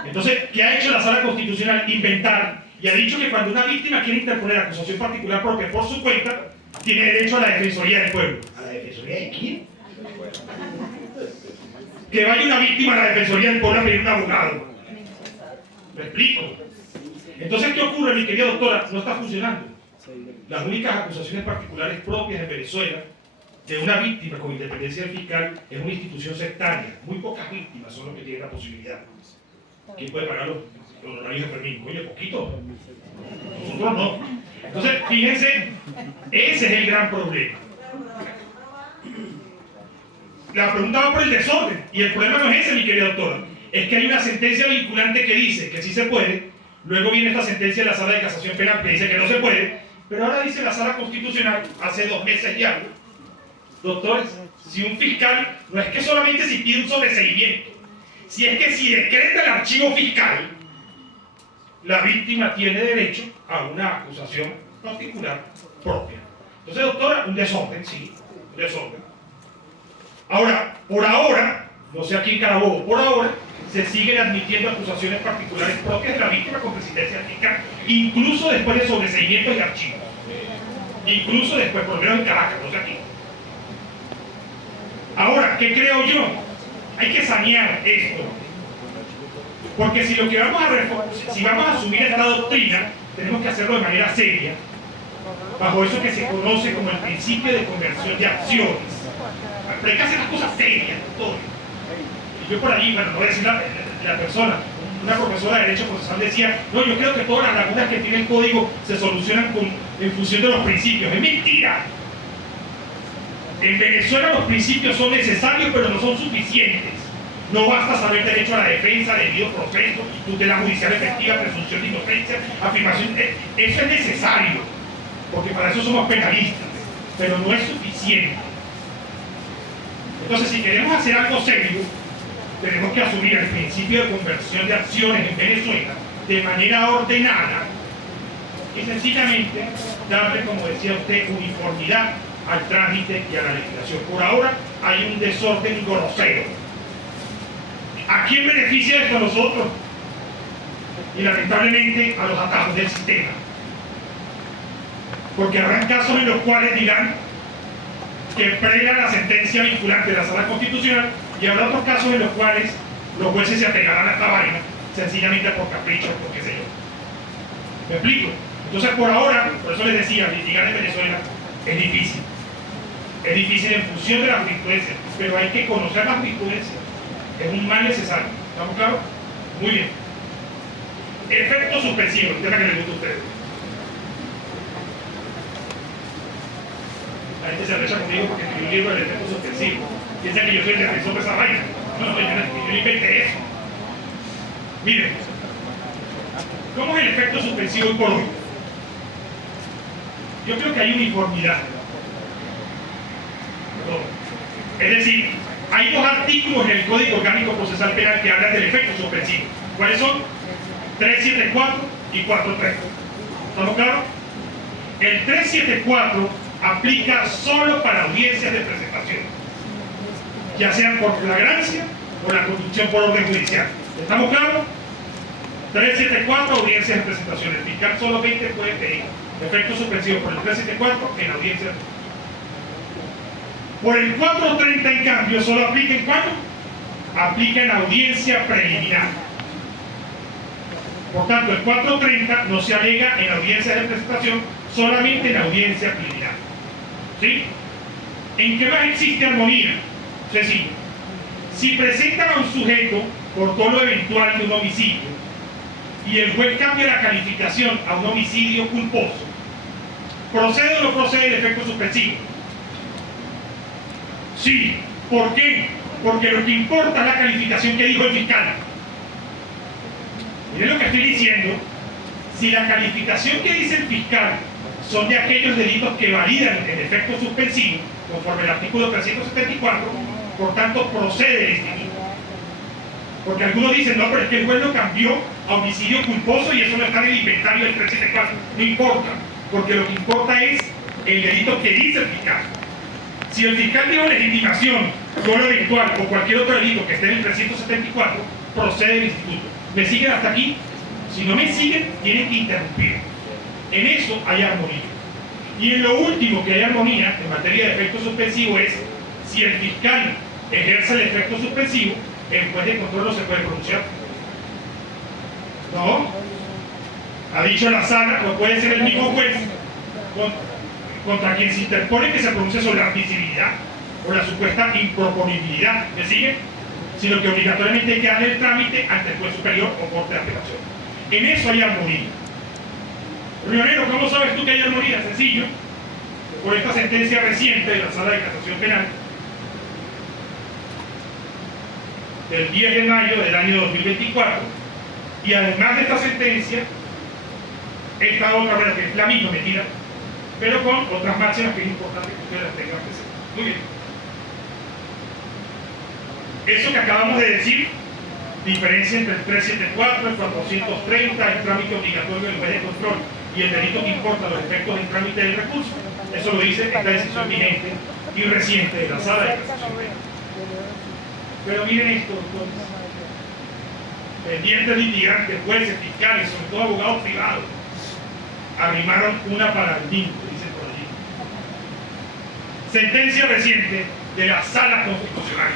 Entonces, ¿qué ha hecho la Sala Constitucional? Inventar, y ha dicho que cuando una víctima quiere interponer acusación particular propia por su cuenta, tiene derecho a la Defensoría del Pueblo. ¿A la Defensoría de quién? Que vaya una víctima a la Defensoría del Pueblo a pedir un abogado. ¿Me explico? Entonces, ¿qué ocurre, mi querida doctora? No está funcionando. Las únicas acusaciones particulares propias en Venezuela de una víctima con independencia del fiscal es una institución sectaria. Muy pocas víctimas son las que tienen la posibilidad. ¿Quién puede pagar los honorarios de Fermín? Oye, poquito. Nosotros no. Entonces, fíjense, ese es el gran problema. La pregunta va por el desorden. Y el problema no es ese, mi querida doctora. Es que hay una sentencia vinculante que dice que sí se puede. Luego viene esta sentencia de la Sala de Casación Penal que dice que no se puede. Pero ahora dice la Sala Constitucional, hace 2 meses ya, doctores, si un fiscal, no es que solamente si pide un sobreseimiento, si es que si decreta el archivo fiscal, la víctima tiene derecho a una acusación particular propia. Entonces, doctora, un desorden, sí, un desorden. Ahora, por ahora, no sé aquí en Carabobo, por ahora, se siguen admitiendo acusaciones particulares propias de la víctima con presidencia fiscal, incluso después de sobreseimientos y archivos. Incluso después, por lo menos en Caracas, no sé aquí. Ahora, ¿qué creo yo? Hay que sanear esto. Porque si lo que vamos a asumir esta doctrina, tenemos que hacerlo de manera seria, bajo eso que se conoce como el principio de conversión de acciones. Pero hay que hacer las cosas serias, doctor. Y yo por allí, bueno, no voy a decir la persona, una profesora de Derecho Procesal decía, no, yo creo que todas las lagunas que tiene el código se solucionan en función de los principios. Es mentira. En Venezuela los principios son necesarios, pero no son suficientes. No basta saber derecho a la defensa, debido proceso, tutela judicial efectiva, presunción de inocencia, afirmación. Eso es necesario, porque para eso somos penalistas, pero no es suficiente. Entonces, si queremos hacer algo serio, tenemos que asumir el principio de conversión de acciones en Venezuela de manera ordenada y sencillamente darle, como decía usted, uniformidad al trámite y a la legislación. Por ahora hay un desorden grosero. ¿A quién beneficia esto? A nosotros y lamentablemente a los atajos del sistema, porque habrá casos en los cuales dirán que previa la sentencia vinculante de la Sala Constitucional, y habrá otros casos en los cuales los jueces se apegarán a esta vaina sencillamente por capricho, por qué sé yo. ¿Me explico? Entonces, por ahora, por eso les decía, litigar en Venezuela es difícil. Es difícil en función de la jurisprudencia, pero hay que conocer la jurisprudencia. Es un mal necesario. ¿Estamos claros? Muy bien. Efecto suspensivo, el tema que les gusta a ustedes. La gente se arrecha conmigo porque escribí un libro del efecto suspensivo. Piensa que yo soy el defensor de esa vaina. No, yo no inventé eso. Miren, ¿cómo es el efecto suspensivo hoy por hoy? Yo creo que hay uniformidad. Es decir, hay dos artículos en el Código Orgánico Procesal Penal que hablan del efecto suspensivo. ¿Cuáles son? 374 y 430. ¿Estamos claros? El 374 aplica solo para audiencias de presentación, ya sean por flagrancia o la conducción por orden judicial. ¿Estamos claros? 374, audiencias de presentación. El fiscal solamente puede pedir efecto suspensivo por el 374 en audiencias. Por el 430, en cambio, solo aplica en cuándo? Aplica en audiencia preliminar. Por tanto, el 430 no se alega en audiencias de presentación, solamente en audiencia preliminar. ¿Sí? ¿En qué más existe armonía? Sencillo. Si presentan a un sujeto por dolo eventual de un homicidio y el juez cambia la calificación a un homicidio culposo, ¿procede o no procede el efecto suspensivo? Sí. ¿Por qué? Porque lo que importa es la calificación que dijo el fiscal. Miren lo que estoy diciendo. Si la calificación que dice el fiscal son de aquellos delitos que validan el efecto suspensivo, conforme al artículo 374, por tanto procede el instituto. Porque algunos dicen, no, pero es que el juez lo cambió a homicidio culposo y eso no está en el inventario del 374. No importa, porque lo que importa es el delito que dice el fiscal. Si el fiscal dio legitimación, dolo eventual o cualquier otro delito que esté en el 374, procede el instituto. ¿Me siguen hasta aquí? Si no me siguen, tienen que interrumpir. En eso hay armonía. Y en lo último que hay armonía en materia de efecto suspensivo es si el fiscal ejerce el efecto suspensivo, el juez de control no se puede pronunciar. No. Ha dicho la sala, no puede ser el mismo juez contra quien se interpone que se pronuncie sobre la admisibilidad o la supuesta improponibilidad. ¿Me sigue? Sino que obligatoriamente hay que darle el trámite ante el juez superior o corte de apelación. En eso hay armonía. Rionero, ¿cómo sabes tú que hay armonía? Sencillo. Por esta sentencia reciente de la Sala de Casación Penal del 10 de mayo del año 2024, y además de esta sentencia, esta otra, bueno, que es la misma, mentira, pero con otras máximas que es importante que ustedes las tengan presentes. Muy bien. Eso que acabamos de decir, diferencia entre el 374, el 430, el trámite obligatorio del juez de control y el delito que importa los efectos del trámite del recurso, eso lo dice esta decisión vigente y reciente de la Sala de Casación Penal. Pero miren esto, entonces. Pendientes litigantes, jueces, fiscales, sobre todo abogados privados, arrimaron una para el bingo, dicen por allí. Sentencia reciente de la Sala Constitucional,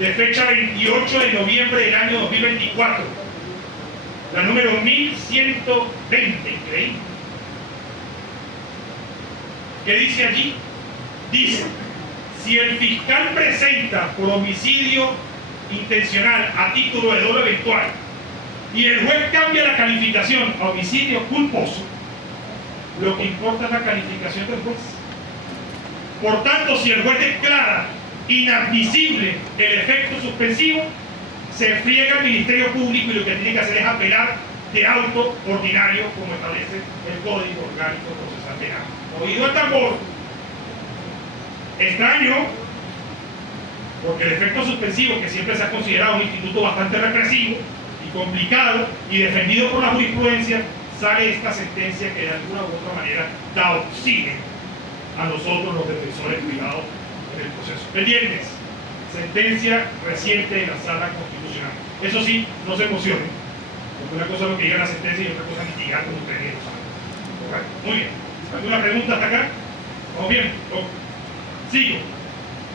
de fecha 28 de noviembre del año 2024, la número 1120, increíble. ¿Qué dice allí? Dice: si el fiscal presenta por homicidio intencional a título de dolo eventual y el juez cambia la calificación a homicidio culposo, lo que importa es la calificación del juez. Por tanto, si el juez declara inadmisible el efecto suspensivo, se friega el Ministerio Público y lo que tiene que hacer es apelar de auto ordinario, como establece el Código Orgánico Procesal Penal. Oído el tambor. Extraño, porque el efecto suspensivo, que siempre se ha considerado un instituto bastante represivo y complicado y defendido por la jurisprudencia, sale esta sentencia que de alguna u otra manera da oxígeno a nosotros los defensores privados en el proceso. Pendientes, sentencia reciente de la Sala Constitucional. Eso sí, no se emocionen, porque una cosa es lo que diga la sentencia y otra cosa es mitigar como ustedes lo saben. Muy bien. ¿Alguna pregunta hasta acá? ¿Vamos bien? Sigo.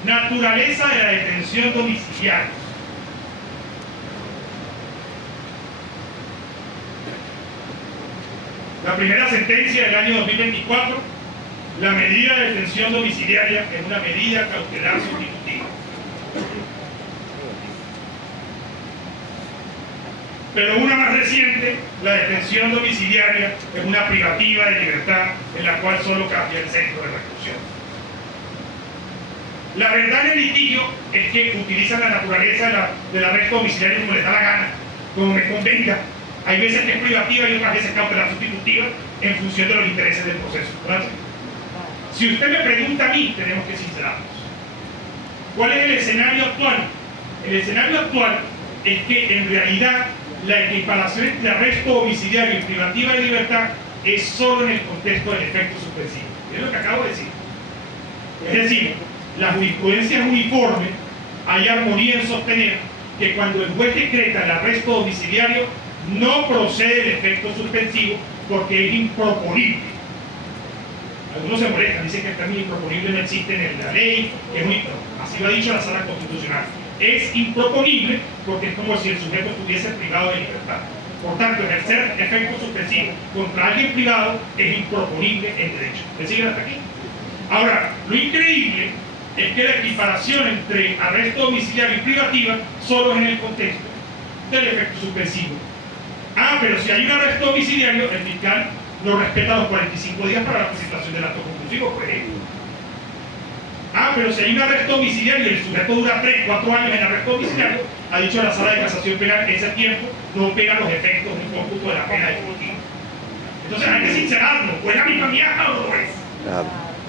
Naturaleza de la detención domiciliaria. La primera sentencia del año 2024, la medida de detención domiciliaria es una medida cautelar sustitutiva. Pero una más reciente, la detención domiciliaria es una privativa de libertad en la cual solo cambia el centro de reclusión. La verdad en el litigio es que utilizan la naturaleza del arresto domiciliario como les da la gana, como me convenga. Hay veces que es privativa y otras veces cautelar sustitutiva en función de los intereses del proceso. ¿Gracias? Si usted me pregunta a mí, tenemos que sincerarnos. ¿Cuál es el escenario actual? El escenario actual es que en realidad la equiparación entre arresto domiciliario y privativa de libertad es solo en el contexto del efecto suspensivo. Es lo que acabo de decir. Es decir, la jurisprudencia es uniforme, hay armonía en sostener que cuando el juez decreta el arresto domiciliario no procede el efecto suspensivo porque es improponible. Algunos se molestan, dicen que el término improponible no existe en la ley, que es así lo ha dicho la Sala Constitucional. Es improponible porque es como si el sujeto estuviese privado de libertad. Por tanto, ejercer efecto suspensivo contra alguien privado es improponible en derecho. ¿Me siguen hasta aquí? Ahora, lo increíble es que la equiparación entre arresto domiciliario y privativa solo es en el contexto del efecto suspensivo. Pero si hay un arresto domiciliario, el fiscal lo respeta los 45 días para la presentación del acto conclusivo, por ejemplo. Pero si hay un arresto domiciliario y el sujeto dura 3, 4 años en arresto domiciliario, ha dicho la Sala de Casación Penal que ese tiempo no pega los efectos del cómputo de la pena definitiva. Entonces hay que sincerarlo, ¿o es la misma mierda o no lo es?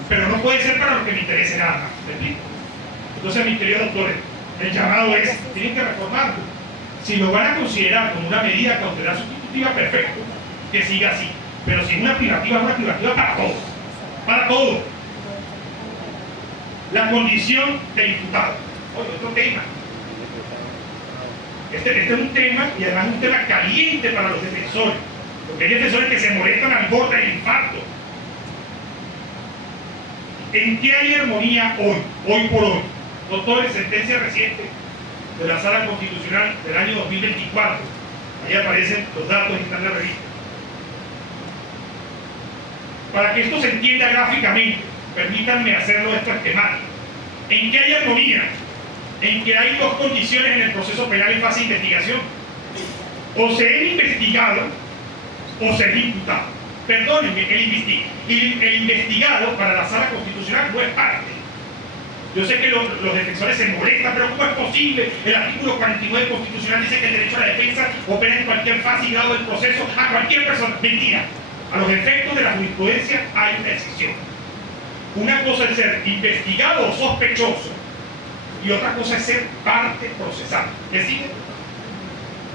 Pero no puede ser para lo que me interese nada más. ¿Me explico? Entonces, mis queridos doctores, el llamado es, tienen que reformarlo. Si lo van a considerar como una medida cautelar sustitutiva, perfecto, que siga así. Pero si es una privativa para todo. Para todo. La condición del imputado. Otro tema. Este es un tema, y además un tema caliente para los defensores. Porque hay defensores que se molestan al borde del infarto. ¿En qué hay armonía hoy por hoy? Doctores, sentencia reciente de la Sala Constitucional del año 2024. Ahí aparecen los datos y están en la revista. Para que esto se entienda gráficamente, permítanme hacerlo esto esquemático. ¿En qué hay armonía? En que hay dos condiciones en el proceso penal en fase de investigación. O se es investigado o se es imputado. Perdónenme, el investigado para la Sala Constitucional no es parte. Yo sé que los defensores se molestan, pero ¿cómo es posible? El artículo 49 constitucional dice que el derecho a la defensa opera en cualquier fase y grado del proceso a cualquier persona. Mentira. A los efectos de la jurisprudencia hay una excepción. Una cosa es ser investigado o sospechoso y otra cosa es ser parte procesal. ¿Me sigue?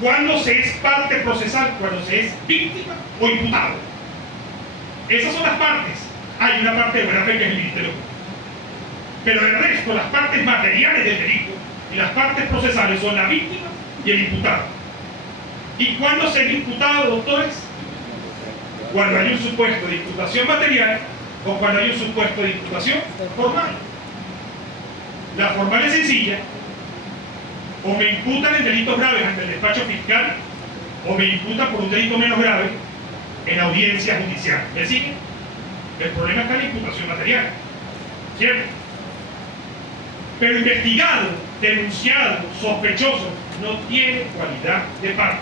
¿Cuándo se es parte procesal? Cuando se es víctima o imputado. Esas son las partes. Hay una parte de buena fe que es el Ministerio Público. Pero el resto, las partes materiales del delito y las partes procesales son la víctima y el imputado. ¿Y cuándo se es imputado, doctores? Cuando hay un supuesto de imputación material o cuando hay un supuesto de imputación formal. La formal es sencilla. O me imputan en delitos graves ante el despacho fiscal o me imputan por un delito menos grave en audiencia judicial. ¿Me siguen? El problema está en la imputación material. ¿Cierto? Pero investigado, denunciado, sospechoso, no tiene cualidad de parte.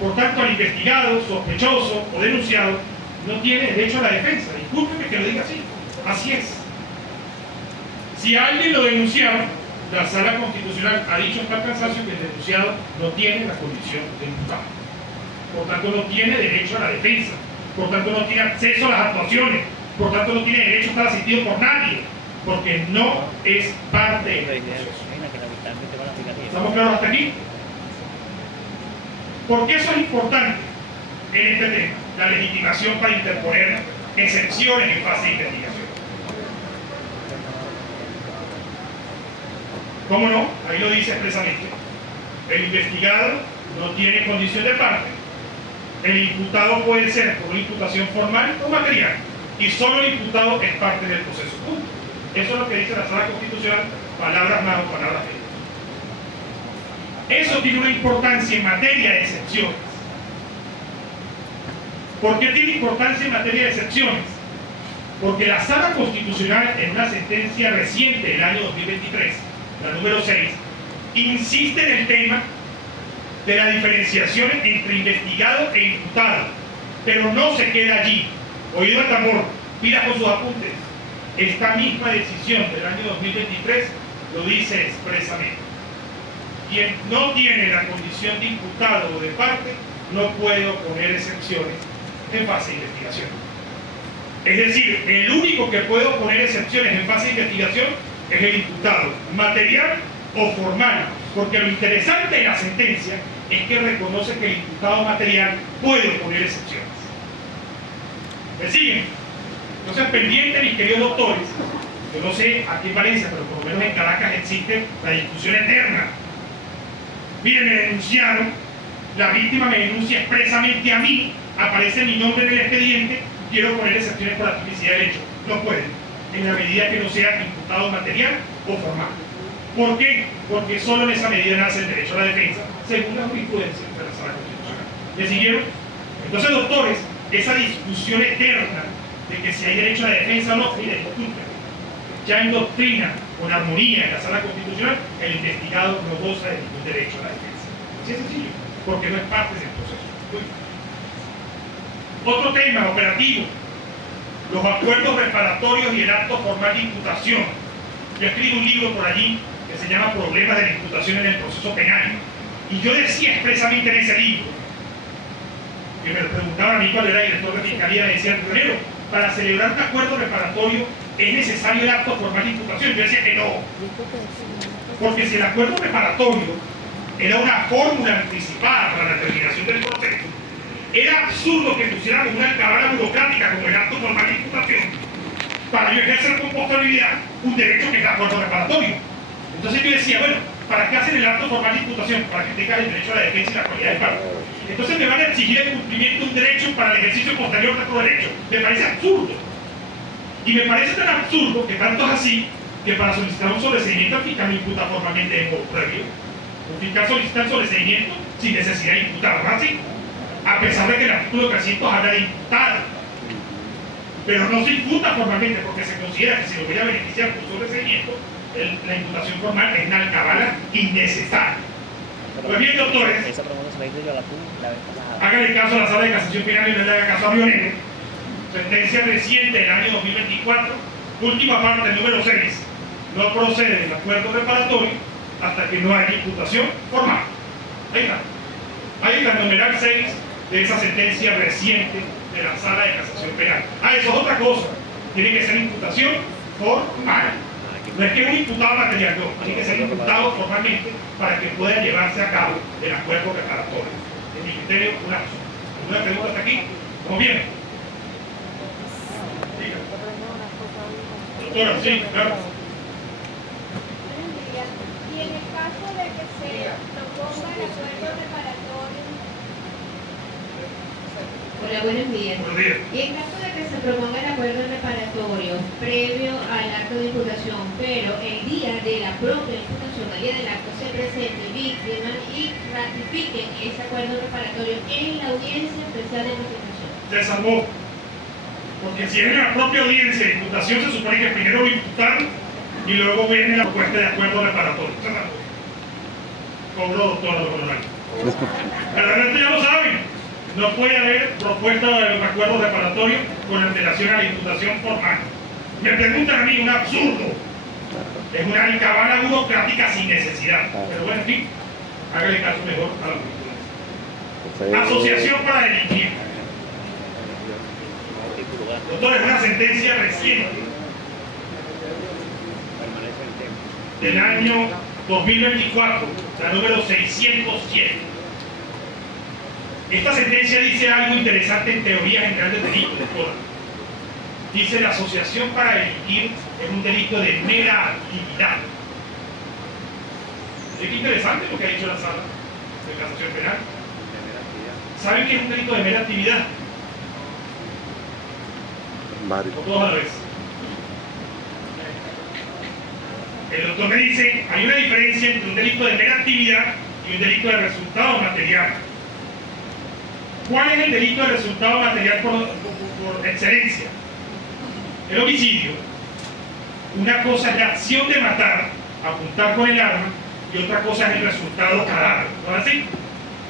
Por tanto, al investigado, sospechoso o denunciado no tiene derecho a la defensa. Discúlpeme que lo diga así. Así es. Si a alguien lo denunciaron la Sala Constitucional ha dicho hasta el cansancio que el denunciado no tiene la condición de imputado. Por tanto, no tiene derecho a la defensa. Por tanto, no tiene acceso a las actuaciones. Por tanto, no tiene derecho a estar asistido por nadie. Porque no es parte del proceso. ¿Estamos claros hasta aquí? ¿Por qué eso es importante en este tema? La legitimación para interponer excepciones en fase de investigación. ¿Cómo no? Ahí lo dice expresamente. El investigado no tiene condición de parte. El imputado puede ser por una imputación formal o material. Y solo el imputado es parte del proceso. Punto. Eso es lo que dice la Sala Constitucional, palabras más o palabras menos. Eso tiene una importancia en materia de excepciones. ¿Por qué tiene importancia en materia de excepciones? Porque la Sala Constitucional, en una sentencia reciente del año 2023, la número 6, insiste en el tema de la diferenciación entre investigado e imputado, pero no se queda allí. Oído el tambor, pida con sus apuntes. Esta misma decisión del año 2023 lo dice expresamente. Quien no tiene la condición de imputado o de parte no puede oponer excepciones en fase de investigación. Es decir, el único que puede oponer excepciones en fase de investigación es el imputado, material o formal, porque lo interesante de la sentencia es que reconoce que el imputado material puede oponer excepciones. ¿Me siguen? Entonces, pendiente, mis queridos doctores, yo no sé a qué Valencia, pero por lo menos en Caracas existe la discusión eterna. Miren, me denunciaron, la víctima me denuncia expresamente a mí, aparece mi nombre en el expediente, quiero poner excepciones por la tipicidad del hecho. No pueden, en la medida que no sea imputado material o formal. ¿Por qué? Porque solo en esa medida nace el derecho a la defensa, según la jurisprudencia de la Sala Constitucional. ¿Me siguieron? Entonces, doctores, esa discusión eterna de que si hay derecho a la defensa o no, miren, disculpen. Ya en doctrina, con armonía en la Sala Constitucional, el investigado no goza de ningún derecho a la defensa. Así es sencillo, porque no es parte del proceso. Otro tema operativo, los acuerdos reparatorios y el acto formal de imputación. Yo escribí un libro por allí que se llama Problemas de la imputación en el proceso penal. Y yo decía expresamente en ese libro, que me preguntaban a mí cuál era el director de fiscalía, me decían, primero, para celebrar un acuerdo reparatorio es necesario el acto formal de imputación. Yo decía que no, porque si el acuerdo reparatorio era una fórmula anticipada para la terminación del proceso, era absurdo que pusiéramos una alcabala burocrática como el acto formal de imputación para yo ejercer con posterioridad un derecho que es el acuerdo reparatorio. Entonces yo decía, bueno, ¿para qué hacen el acto formal de imputación? Para que tenga el derecho a la defensa y la cualidad de parte. Entonces me van a exigir el cumplimiento de un derecho para el ejercicio posterior de otro derecho. Me parece absurdo. Y me parece tan absurdo que tanto es así que para solicitar un sobreseimiento el fiscal no imputa formalmente en voto previo. Un fiscal solicita el sobreseimiento sin necesidad de imputar, ¿no? Así, a pesar de que el artículo 300 habla de imputar. Pero no se imputa formalmente porque se considera que si lo voy a beneficiar por sobreseimiento, la imputación formal es una alcabala innecesaria. Pues bien, doctores, háganle caso a la Sala de Casación Penal y no le haga caso a Rionero. Sentencia reciente del año 2024, última parte, el número 6. No procede el acuerdo reparatorio hasta que no haya imputación formal. Ahí está. Ahí está el numeral 6 de esa sentencia reciente de la Sala de Casación Penal. Eso es otra cosa. Tiene que ser imputación formal. No es que un imputado material, no. Tiene que ser imputado formalmente para que pueda llevarse a cabo el acuerdo reparatorio. En mi criterio, una razón. ¿Alguna pregunta hasta aquí? ¿Cómo bien? Diga. Doctora, sí, claro. Y en el caso de que se proponga el acuerdo reparatorio. Hola, buenos días. Buenos días. Y en caso de que se proponga el acuerdo reparatorio previo al acto de imputación, pero el día de la propia imputación, el día del acto, se presente víctimas y ratifiquen ese acuerdo reparatorio en la audiencia especial de presentación. Se salvó. Porque si es en la propia audiencia de imputación, se supone que primero lo imputaron y luego viene la propuesta de acuerdo reparatorio. Se salvó. Cobró, doctora, lo coronel. Pero el resto ya lo saben. No puede haber propuesta de acuerdo reparatorio con antelación a la imputación formal. Me preguntan a mí, un absurdo. Es una alcabala burocrática sin necesidad. Pero bueno, en fin, hágale caso mejor a la jurisprudencia. Asociación para delinquir. Doctor, es una sentencia reciente del año 2024, la número 607. Esta sentencia dice algo interesante en teoría general del delito, doctor. Dice: la asociación para delinquir es un delito de mera actividad. Es interesante lo que ha dicho la sala de casación penal. ¿Saben qué es un delito de mera actividad? Mario. O todos a la vez. El doctor me dice: hay una diferencia entre un delito de mera actividad y un delito de resultado material. ¿Cuál es el delito de resultado material por excelencia? El homicidio. Una cosa es la acción de matar, apuntar con el arma, y otra cosa es el resultado cadáver. ¿No es así?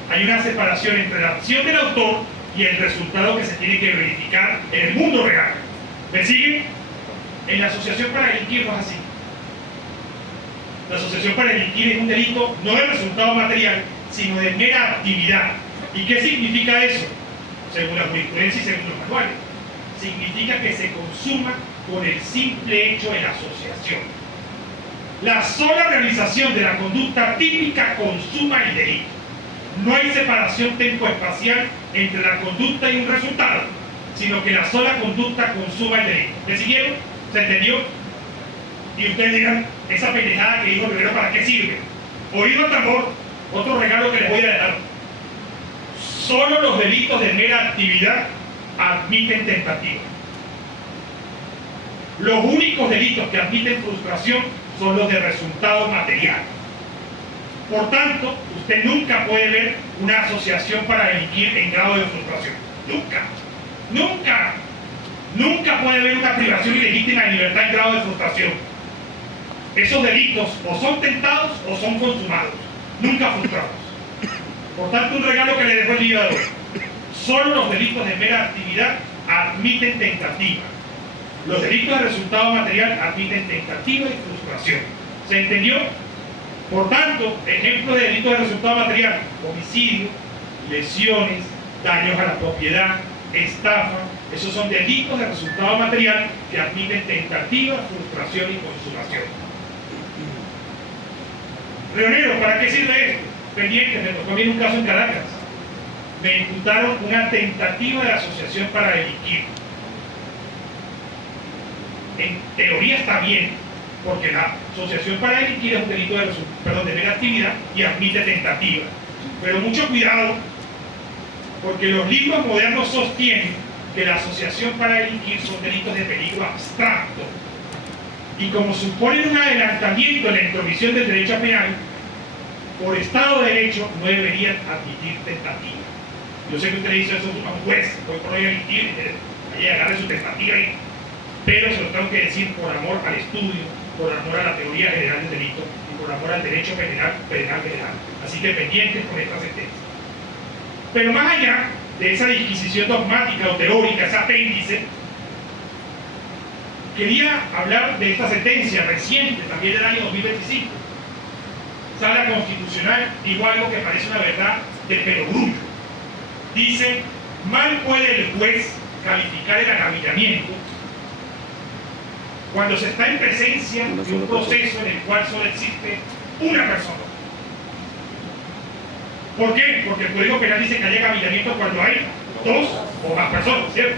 Hay una separación entre la acción del autor y el resultado que se tiene que verificar en el mundo real. ¿Me siguen? En la asociación para delinquir no es así. La asociación para delinquir es un delito no de resultado material, sino de mera actividad. ¿Y qué significa eso? Según la jurisprudencia y según los manuales. Significa que se consuma con el simple hecho de la asociación. La sola realización de la conducta típica consuma el delito. No hay separación tempoespacial entre la conducta y un resultado, sino que la sola conducta consuma el delito. ¿Me siguieron? ¿Se entendió? Y ustedes dirán: esa pendejada que dijo Rivero, ¿para qué sirve? Oído al tambor, otro regalo que les voy a dar. Solo los delitos de mera actividad admiten tentativa. Los únicos delitos que admiten frustración son los de resultado material. Por tanto, usted nunca puede ver una asociación para delinquir en grado de frustración. Nunca. Nunca. Nunca puede ver una privación ilegítima de libertad en grado de frustración. Esos delitos o son tentados o son consumados. Nunca frustrados. Por tanto, un regalo que le dejó el día de hoy. Solo los delitos de mera actividad admiten tentativa. Los delitos de resultado material admiten tentativa y frustración. ¿Se entendió? Por tanto, ejemplos de delitos de resultado material: homicidio, lesiones, daños a la propiedad, estafa. Esos son delitos de resultado material que admiten tentativa, frustración y consumación. Reonero, ¿para qué sirve esto? Pendiente, me tocó a mí un caso en Caracas. Me imputaron una tentativa de asociación para delinquir. En teoría está bien, porque la asociación para delinquir es un delito de mera actividad y admite tentativa. Pero mucho cuidado, porque los libros modernos sostienen que la asociación para delinquir son delitos de peligro abstracto. Y como suponen un adelantamiento en la intromisión del derecho penal, por Estado de Derecho no deberían admitir tentativa. Yo sé que usted le dice eso a un juez: voy por hoy a delinquir, ahí agarre su tentativa, pero se lo tengo que decir por amor al estudio, por amor a la teoría general del delito y por amor al derecho penal general. Así que pendientes con esta sentencia. Pero más allá de esa disquisición dogmática o teórica, ese apéndice, quería hablar de esta sentencia reciente, también del año 2025. Sala Constitucional dijo algo que parece una verdad de perogrullo. Dice: mal puede el juez calificar el agavillamiento cuando se está en presencia de un proceso en el cual solo existe una persona. ¿Por qué? Porque el Código Penal dice que hay agavillamiento cuando hay dos o más personas, ¿cierto?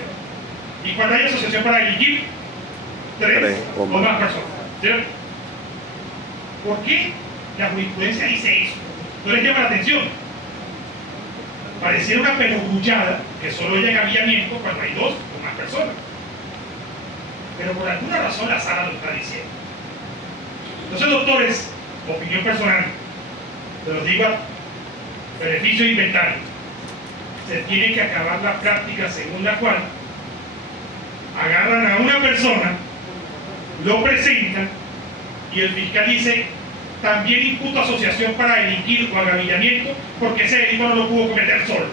Y cuando hay asociación para delinquir, tres o más personas, ¿cierto? ¿Por qué la jurisprudencia dice eso? ¿No les llama la atención? Pareciera una perogrullada que solo hay agavillamiento cuando hay dos o más personas. Pero por alguna razón la sala lo está diciendo. Entonces, doctores, opinión personal, se los digo a beneficio de inventario, se tiene que acabar la práctica según la cual agarran a una persona, lo presentan y el fiscal dice: también imputa asociación para delinquir o agavillamiento porque ese delito no lo pudo cometer solo.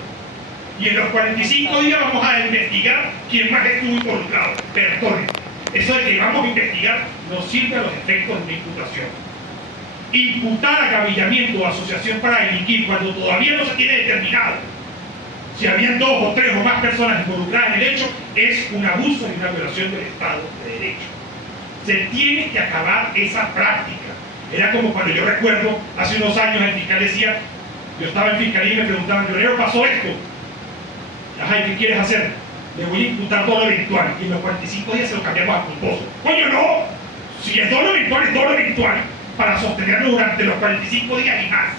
Y en los 45 días vamos a investigar quién más estuvo involucrado. Perdón. Eso de que vamos a investigar no sirve a los efectos de una imputación. Imputar agavillamiento o asociación para delinquir cuando todavía no se tiene determinado si habían 2 o 3 o más personas involucradas en el hecho es un abuso y una violación del Estado de Derecho. Se tiene que acabar esa práctica. Era como cuando yo recuerdo hace unos años el fiscal decía, yo estaba en fiscalía y me preguntaban, Leonero, pasó esto. Ajá, ¿y qué quieres hacer? Le voy a imputar todo lo eventual y en los 45 días se lo cambiamos a culposo. Coño, no. Si es dolo eventual, es dolo eventual para sostenerlo durante los 45 días y más.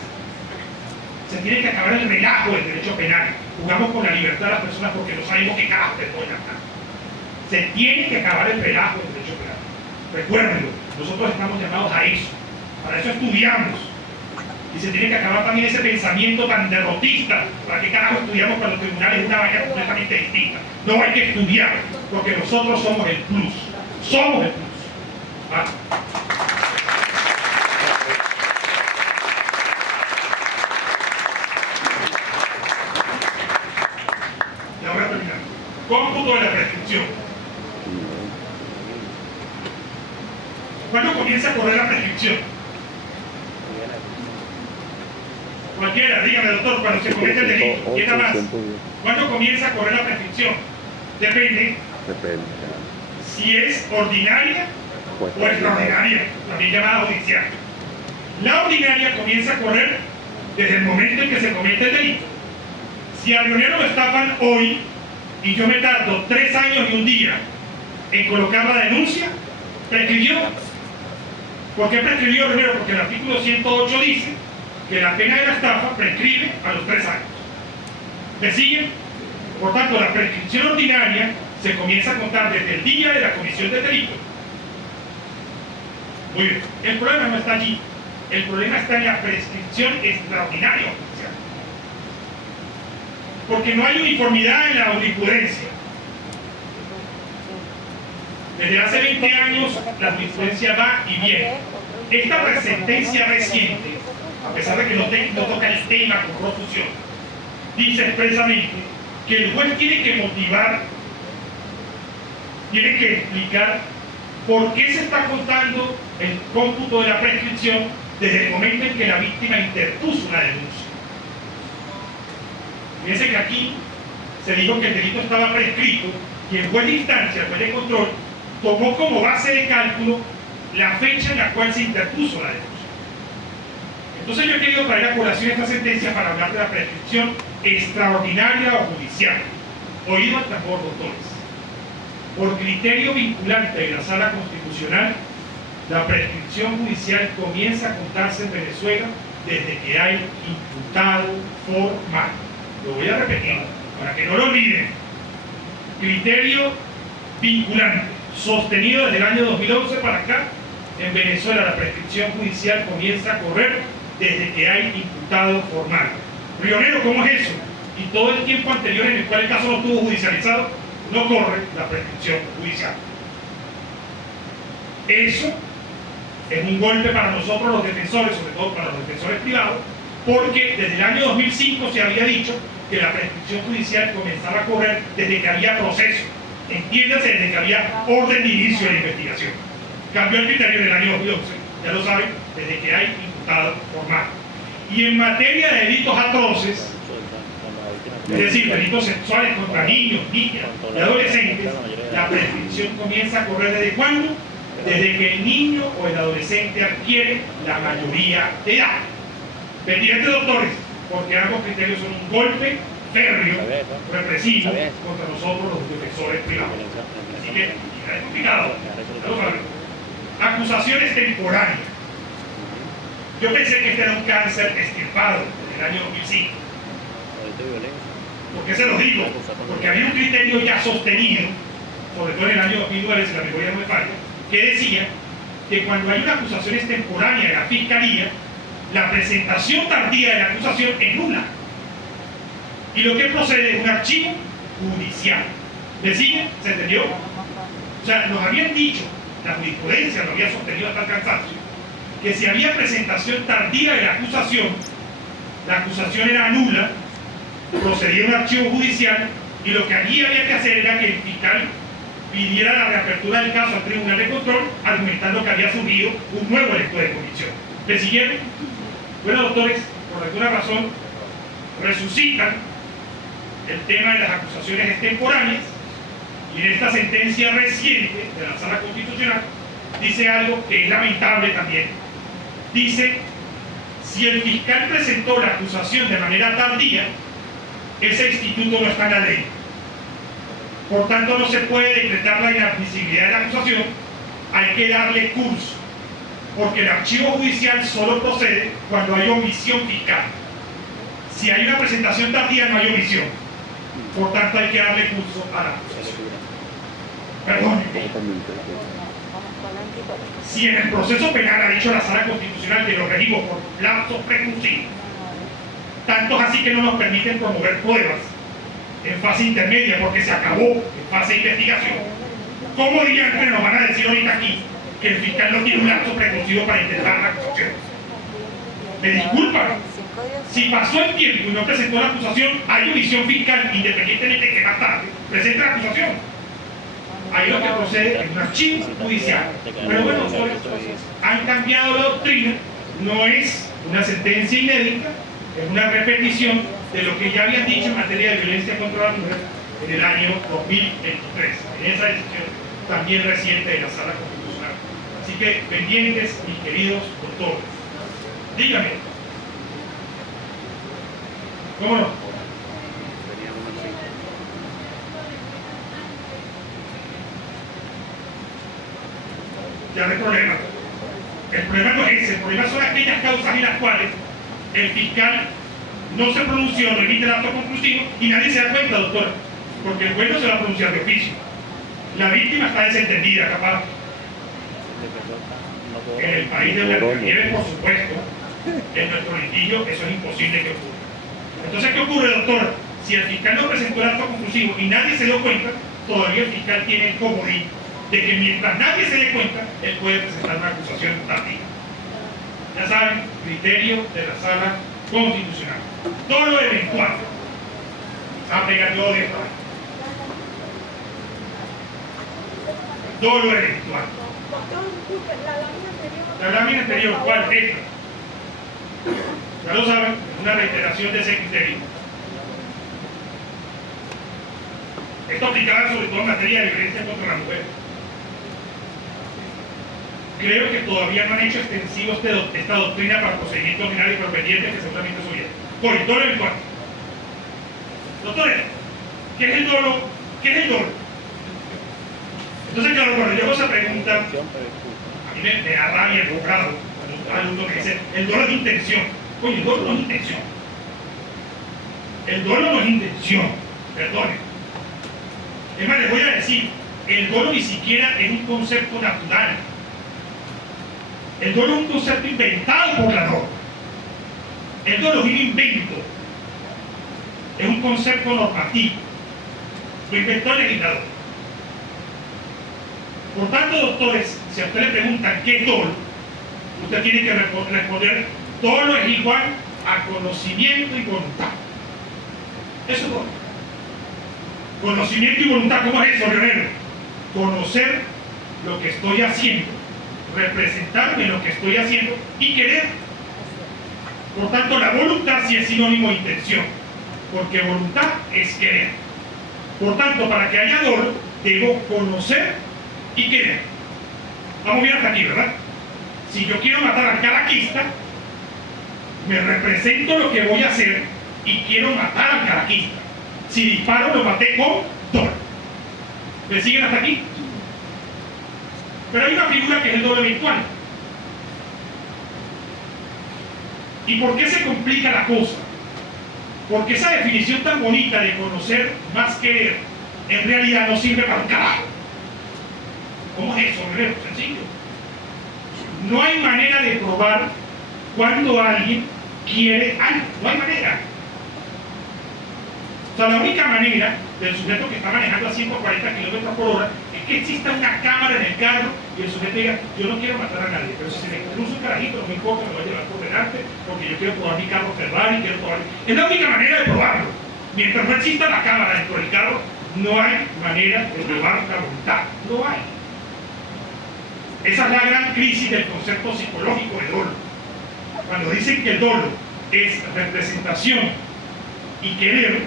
Se tiene que acabar el relajo del derecho penal. Jugamos con la libertad de las personas porque no sabemos qué carajo te pueden hacer. Se tiene que acabar el relajo del derecho penal. Recuérdenlo, nosotros estamos llamados a eso. Para eso estudiamos. Y se tiene que acabar también ese pensamiento tan derrotista. ¿Para qué carajo estudiamos para los tribunales? Es una vaina completamente distinta. No hay que estudiar, porque nosotros somos el plus. Somos el plus. ¿Ah? Y ahora terminamos. Cómputo de la prescripción. ¿Cuándo comienza a correr la prescripción? Cualquiera, dígame doctor, cuando se comete el delito, ¿quién da más? ¿Cuándo comienza a correr la prescripción? Depende. Si es ordinaria o extraordinaria, también llamada judicial. La ordinaria comienza a correr desde el momento en que se comete el delito. Si a Leonero lo estafan hoy y yo me tardo 3 años y un día en colocar la denuncia, prescribió. ¿Por qué prescribió Leonero? Porque el artículo 108 dice que la pena de la estafa prescribe a los 3 años. ¿Me siguen? Por tanto, la prescripción ordinaria se comienza a contar desde el día de la comisión del delito. Muy bien. El problema no está allí. El problema está en la prescripción extraordinaria oficial. Porque no hay uniformidad en la jurisprudencia. Desde hace 20 años la jurisprudencia va y viene. Esta sentencia reciente, a pesar de que no toca el tema con profusión, dice expresamente que el juez tiene que motivar, tiene que explicar por qué se está contando el cómputo de la prescripción desde el momento en que la víctima interpuso una denuncia. Fíjense que aquí se dijo que el delito estaba prescrito y el juez de instancia, el juez de control, tomó como base de cálculo la fecha en la cual se interpuso la denuncia. Entonces yo he querido traer a colación esta sentencia para hablar de la prescripción extraordinaria o judicial. Oído al tambor, doctores. Por criterio vinculante de la Sala Constitucional, la prescripción judicial comienza a contarse en Venezuela desde que hay imputado formal. Lo voy a repetir para que no lo olviden. Criterio vinculante, sostenido desde el año 2011 para acá. En Venezuela la prescripción judicial comienza a correr desde que hay imputado formal. Leonero, ¿cómo es eso? Y todo el tiempo anterior en el cual el caso no estuvo judicializado, no corre la prescripción judicial. Eso es un golpe para nosotros los defensores, sobre todo para los defensores privados, porque desde el año 2005 se había dicho que la prescripción judicial comenzaba a correr desde que había proceso. Entiéndase, desde que había orden de inicio de la investigación. Cambió el criterio en el año 2011, ya lo saben, desde que hay imputado formal. Y en materia de delitos atroces, es decir, delitos sexuales contra niños, niñas y adolescentes, la prescripción comienza a correr ¿desde cuándo? Desde que el niño o el adolescente adquiere la mayoría de edad. Pendientes, doctores, porque ambos criterios son un golpe férreo, represivo, contra nosotros los defensores privados. Así que, es complicado, ya lo saben. Acusaciones temporáneas. Yo pensé que este era un cáncer extirpado en el año 2005. ¿Por qué se lo digo? Porque había un criterio ya sostenido, sobre todo en el año 2009, si la memoria no me falla, que decía que cuando hay una acusación extemporánea de la Fiscalía, la presentación tardía de la acusación es nula. Y lo que procede es un archivo judicial. ¿Me sigue? ¿Se entendió? O sea, nos habían dicho, la jurisprudencia lo había sostenido hasta el cansancio, que si había presentación tardía de la acusación era nula, procedía un archivo judicial y lo que allí había que hacer era que el fiscal pidiera la reapertura del caso al Tribunal de Control, argumentando que había surgido un nuevo electo de comisión. ¿Le siguieron? Bueno, doctores, por alguna razón resucitan el tema de las acusaciones extemporáneas, y en esta sentencia reciente de la Sala Constitucional dice algo que es lamentable también. Dice: si el fiscal presentó la acusación de manera tardía, ese instituto no está en la ley. Por tanto, no se puede decretar la inadmisibilidad de la acusación, hay que darle curso, porque el archivo judicial solo procede cuando hay omisión fiscal. Si hay una presentación tardía, no hay omisión. Por tanto, hay que darle curso a la acusación. Perdón. Si en el proceso penal ha dicho la Sala Constitucional que los regimos por lapsos preclusivos, tantos así que no nos permiten promover pruebas en fase intermedia porque se acabó en fase de investigación, ¿cómo dirían que nos van a decir ahorita aquí que el fiscal no tiene un lapso preclusivo para intentar la acusación? Me disculpan, si pasó el tiempo y no presentó la acusación, hay omisión fiscal, independientemente de que más tarde presente la acusación. Ahí lo que procede es un archivo judicial. Pero bueno, han cambiado la doctrina, no es una sentencia inédita, es una repetición de lo que ya habían dicho en materia de violencia contra la mujer en el año 2023, en esa decisión también reciente de la Sala Constitucional. Así que pendientes, mis queridos doctores. Dígame. ¿Cómo no? Ya no hay problema. El problema no es ese, el problema son aquellas causas en las cuales el fiscal no se pronunció, no emite el acto conclusivo y nadie se da cuenta, doctora, porque el juez no se va a pronunciar de oficio. La víctima está desentendida, capaz. En el país de Blancanieves, por supuesto, en nuestro litigio, eso es imposible que ocurra. Entonces, ¿qué ocurre, doctora? Si el fiscal no presentó el acto conclusivo y nadie se dio cuenta, todavía el fiscal tiene el comodín de que mientras nadie se dé cuenta, él puede presentar una acusación tardía. Ya saben, criterio de la Sala Constitucional. Todo lo eventual. Aplica todo de esto. Todo lo eventual. La lámina anterior, ¿cuál? Esta. Ya lo saben, una reiteración de ese criterio. Esto aplicaba sobre todo en materia de violencia contra la mujer. Creo que todavía no han hecho extensivo esta doctrina para procedimientos ordinarios pero pendientes que seguramente subieron. Por todo eventual. Doctores, ¿qué es el dolo? ¿Qué es el dolo? Entonces, claro, cuando yo hago esa pregunta, a mí me da rabia el grado cuando un alumno me dice, el dolo es intención. Oye, el dolo no es intención. El dolo no es intención, perdone. Es más, les voy a decir, el dolo ni siquiera es un concepto natural. El dolo es un concepto inventado por la norma. El dolo es un invento. Es un concepto normativo. Lo inventó el legislador. Por tanto, doctores, si a usted le preguntan qué es dolo, usted tiene que responder: dolo es igual a conocimiento y voluntad. Eso es dolo. Conocimiento y voluntad, ¿cómo es eso, Leonel? Conocer lo que estoy haciendo, representarme lo que estoy haciendo y querer. Por tanto, la voluntad sí es sinónimo de intención, porque voluntad es querer. Por tanto, para que haya dolo, debo conocer y querer. Vamos bien hasta aquí, ¿verdad? Si yo quiero matar al caraquista, me represento lo que voy a hacer y quiero matar al caraquista. Si disparo, lo maté con dolo. ¿Me siguen hasta aquí? Pero hay una figura que es el dolo eventual. ¿Y por qué se complica la cosa? Porque esa definición tan bonita de conocer más querer, en realidad no sirve para un carajo. ¿Cómo es eso? Sencillo. No hay manera de probar cuando alguien quiere algo. No hay manera. O sea, la única manera del sujeto que está manejando a 140 kilómetros por hora es que exista una cámara en el carro y el sujeto diga: yo no quiero matar a nadie, pero si se me cruza un carajito, no me importa, me voy a llevar por delante porque yo quiero probar mi carro Ferrari, quiero probar. Es la única manera de probarlo. Mientras no exista la cámara dentro del carro, No hay manera de probar la voluntad. No hay. Esa es la gran crisis del concepto psicológico de dolo. Cuando dicen que el dolo es representación y querer,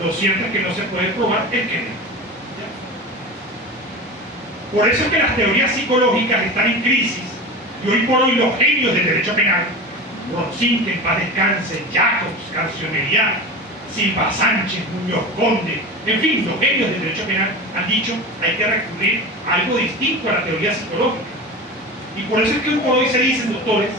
lo cierto es que no se puede probar el querer. Por eso es que las teorías psicológicas están en crisis y hoy por hoy los genios del derecho penal, Rorschach, que en paz descanse, Jacobs, Carcionería, Silva Sánchez, Muñoz Conde, en fin, los genios del derecho penal han dicho hay que recurrir a algo distinto a la teoría psicológica. Y por eso es que hoy por hoy se dicen, doctores,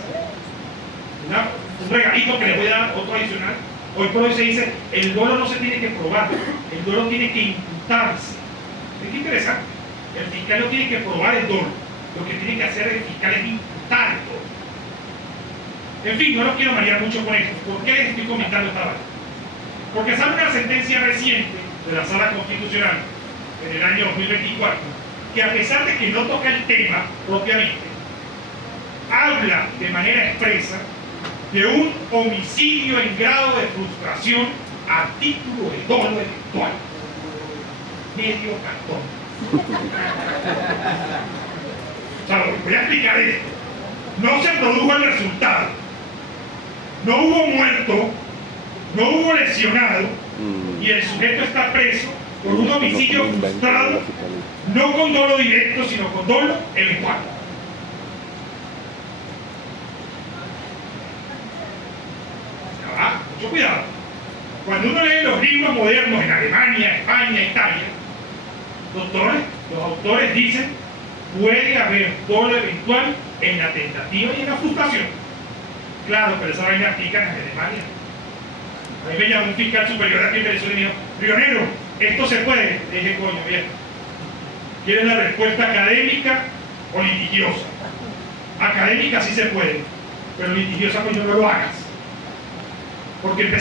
un regalito que les voy a dar, otro adicional, hoy por hoy se dice, el dolo no se tiene que probar, el dolo tiene que imputarse. Es que interesante, el fiscal no tiene que probar el dolo, lo que tiene que hacer el fiscal es imputar el dolo. En fin, no los quiero marear mucho con esto. ¿Por qué les estoy comentando esta vaina? Porque sale una sentencia reciente de la Sala Constitucional en el año 2024 que, a pesar de que no toca el tema propiamente, habla de manera expresa de un homicidio en grado de frustración a título de dolo eventual. Medio cartón. O sea, voy a explicar esto. No se produjo el resultado. No hubo muerto, no hubo lesionado, y el sujeto está preso por un homicidio frustrado, no con dolo directo, sino con dolo eventual. Mucho cuidado. Cuando uno lee los libros modernos en Alemania, España, Italia, doctores, los autores dicen puede haber dolo eventual en la tentativa y en la frustración. Claro, pero esa vaina aplica en Alemania. A mí me llamó un fiscal superior aquí en Venezuela y me dijo, Rionero, esto se puede. Le dije, coño, bien. ¿Quieres la respuesta académica o litigiosa? Académica sí se puede, pero litigiosa, coño, no lo hagas. Porque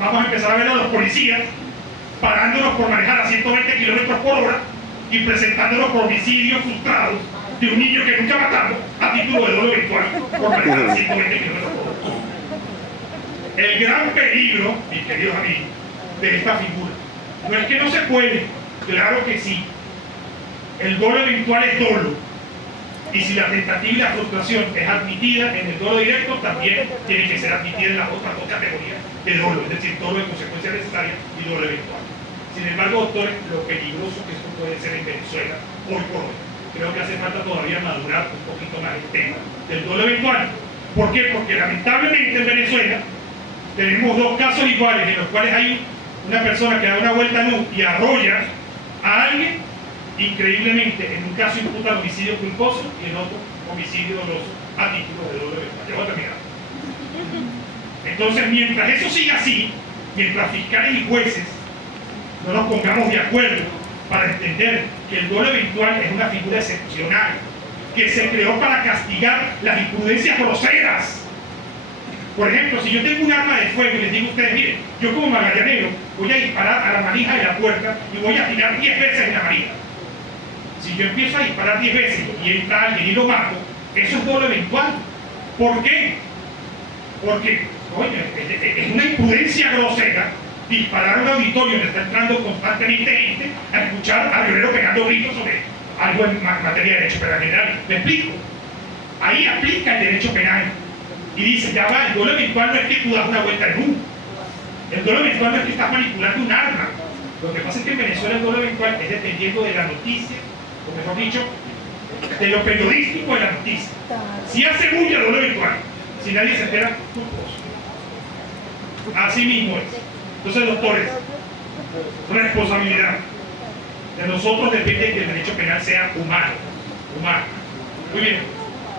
vamos a empezar a ver a los policías parándonos por manejar a 120 kilómetros por hora y presentándonos por homicidios frustrados de un niño que nunca matamos a título de dolo eventual por manejar a 120 kilómetros por hora. El gran peligro, mis queridos amigos, de esta figura no es que no se puede, claro que sí. El dolo eventual es dolo, y si la tentativa y la frustración es admitida en el dolo directo, también tiene que ser admitida en las otras dos categorías de dolo, es decir, dolo de consecuencia necesaria y dolo eventual. Sin embargo, doctores, lo peligroso que esto puede ser en Venezuela hoy por hoy, creo que hace falta todavía madurar un poquito más el tema del dolo eventual. ¿Por qué? Porque lamentablemente en Venezuela tenemos dos casos iguales en los cuales hay una persona que da una vuelta nu y arrolla a alguien. Increíblemente, en un caso imputa homicidio culposo y en otro homicidio doloso a título de dolo eventual. Ya voy a terminar. Entonces, mientras eso siga así, mientras fiscales y jueces no nos pongamos de acuerdo para entender que el dolo eventual es una figura excepcional, que se creó para castigar las imprudencias groseras. Por ejemplo, si yo tengo un arma de fuego y les digo a ustedes, miren, yo como magallanero voy a disparar a la manija de la puerta y voy a tirar 10 veces en la manija. Si yo empiezo a disparar 10 veces y entra alguien y lo mato, eso es dolo eventual. ¿Por qué? Porque, oye, es una imprudencia grosera disparar a un auditorio donde está entrando constantemente gente a escuchar a Rionero pegando gritos sobre algo en materia de derecho penal general. ¿Me explico? Ahí aplica el derecho penal y dice, ya va, el dolo eventual no es que tú das una vuelta en un. El dolo eventual no es que estás manipulando un arma. Lo que pasa es que en Venezuela el dolo eventual es dependiendo de la noticia, o mejor dicho, de lo periodístico de la noticia. Si hace bulla, dolo eventual. Si nadie se entera, culposo. Así mismo es. Entonces, doctores, responsabilidad. De nosotros depende que el derecho penal sea humano. Humano. Muy bien.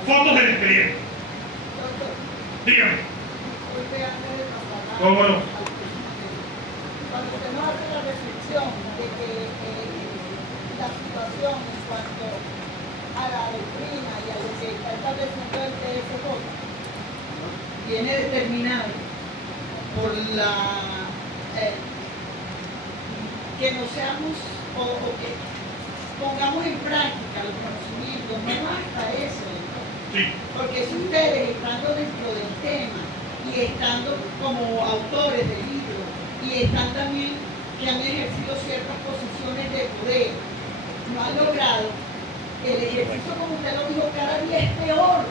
Fotos del expediente. Dígame. ¿Cómo no? Cuando usted nos hace la reflexión de que la situación en cuanto a la doctrina y a lo que está estableciendo el TFJ viene determinado por la que no seamos o que pongamos en práctica los conocimientos, no basta eso, Sí. porque si ustedes estando dentro del tema y estando como autores del libro y están también que han ejercido ciertas posiciones de poder no han logrado. El ejercicio, como usted lo dijo, cada día es peor.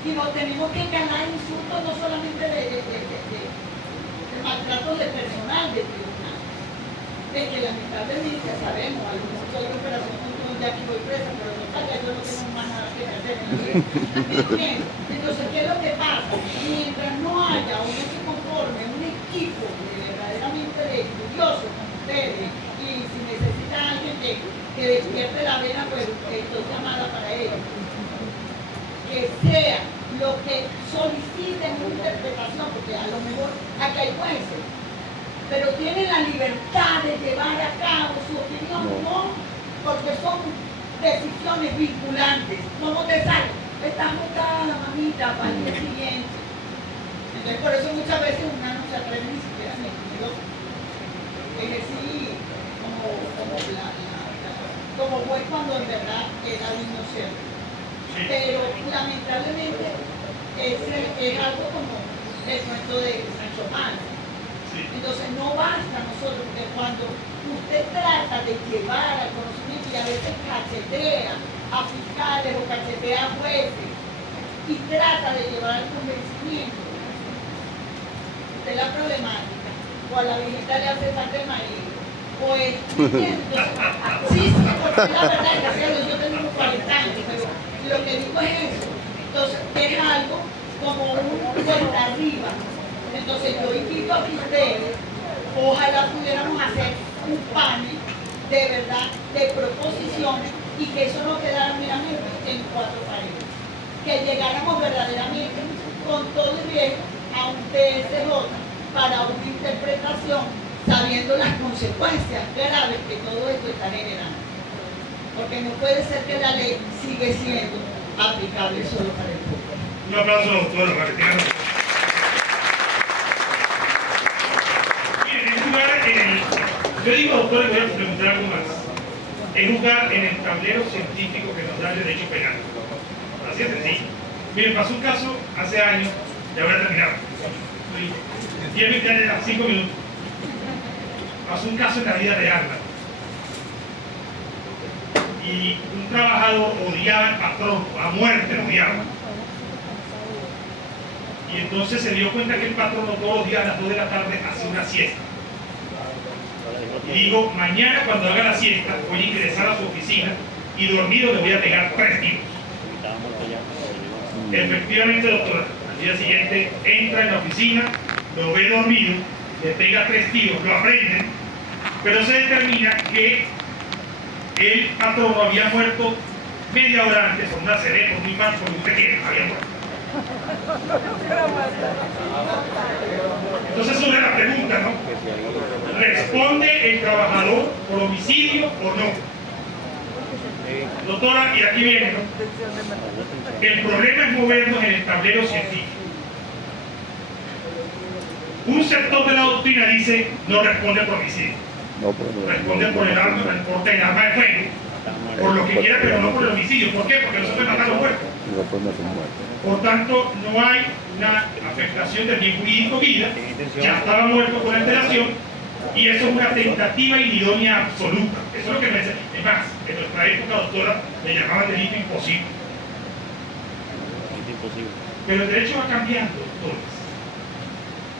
Y nos tenemos que ganar insultos no solamente de maltrato de personal, de tribunal. De que lamentablemente sabemos, a lo mejor soy de operación control de aquí voy presa, pero no salga, yo no tengo más nada que hacer en la vida. Entonces, ¿qué es lo que pasa? Mientras no haya o no se conforme un equipo verdaderamente de estudiosos como ustedes, y si necesita alguien que despierte la vena, pues estoy llamada para ello. Que sea lo que soliciten una interpretación, porque a lo mejor aquí hay jueces, pero tienen la libertad de llevar a cabo su opinión, no, porque son decisiones vinculantes. ¿Cómo te sale? Estás mutada, mamita, para el día siguiente. Entonces, por eso muchas veces una no se atreve ni siquiera a ejercer como juez cuando en verdad era inocente. Pero lamentablemente ese es algo como el cuento de Sancho Panza. Entonces no basta nosotros, porque cuando usted trata de llevar al conocimiento y a veces cachetea a fiscales o cachetea a jueces y trata de llevar al convencimiento de la problemática, o a la viejita le hace falta el marido, pues, sí, porque la verdad, gracias a Dios, yo tengo unos 40 años, pero lo que digo es eso. Entonces, es algo como un cuenta arriba. Entonces, yo invito a que ustedes, ojalá pudiéramos hacer un panel de verdad, de proposiciones, y que eso no quedara meramente en 4 paredes. Que llegáramos verdaderamente con todo el riesgo a un TSJ para una interpretación, sabiendo las consecuencias graves que todo esto está generando. Porque no puede ser que la ley sigue siendo aplicable solo para el pueblo. Un aplauso, doctora, para que miren, es jugar yo digo, doctora, y voy a preguntar algo más. Es jugar en el tablero científico que nos da el derecho penal. Así es sencillo. Miren, pasó un caso hace años, ya voy a terminar. 5 minutos. Pasó un caso en la vida real. Y un trabajador odiaba al patrón, a muerte lo odiaba. Y entonces se dio cuenta que el patrón todos los días a las 2 de la tarde hacía una siesta. Y digo, mañana cuando haga la siesta voy a ingresar a su oficina y dormido le voy a pegar 3 tiros. Efectivamente, doctora, al día siguiente entra en la oficina, lo ve dormido, le pega 3 tiros, lo aprenden, pero se determina que el patrón había muerto media hora antes por una cerebro, por un infarto, por usted quiera, había muerto. Entonces surge la pregunta, ¿no? ¿Responde el trabajador por homicidio o no? Doctora, y aquí viene, ¿no? El problema es movernos en el tablero científico. Un sector de la doctrina dice no responde por homicidio. Responde por el arma, el porte del arma de fuego, por lo que quiera, pero no por el homicidio. ¿Por qué? Porque no se puede matar a los muertos. Por tanto, no hay una afectación del bien jurídico vida, ya estaba muerto por alteración, y eso es una tentativa inidónea absoluta. Eso es lo que me dice. Es más, en nuestra época, doctora, le llamaban delito imposible. Pero el derecho va cambiando, doctores.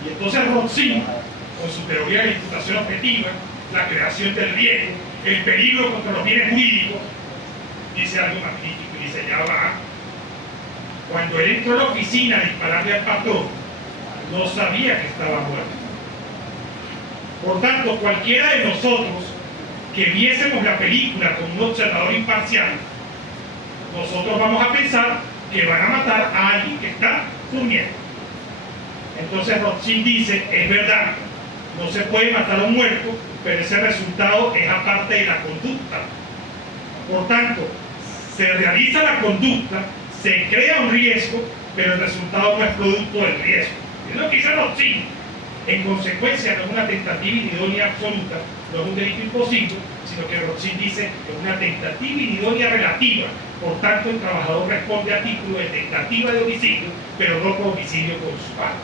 Y entonces Rotzin, con su teoría de la imputación objetiva, la creación del riesgo, el peligro contra los bienes jurídicos, dice algo magnífico y dice, ya va. Cuando él entró a la oficina a dispararle al patrón, no sabía que estaba muerto. Por tanto, cualquiera de nosotros que viésemos la película como un observador imparcial, nosotros vamos a pensar que van a matar a alguien que está durmiendo. Entonces Rotzin dice, es verdad, no se puede matar a un muerto, pero ese resultado es aparte de la conducta. Por tanto, se realiza la conducta, se crea un riesgo, pero el resultado no es producto del riesgo. Es lo que dice Rotzin. En consecuencia, no es una tentativa inidónea absoluta, no es un delito imposible, sino que Rotzin dice que es una tentativa inidónea relativa. Por tanto, el trabajador responde a título de tentativa de homicidio, pero no por homicidio consumado.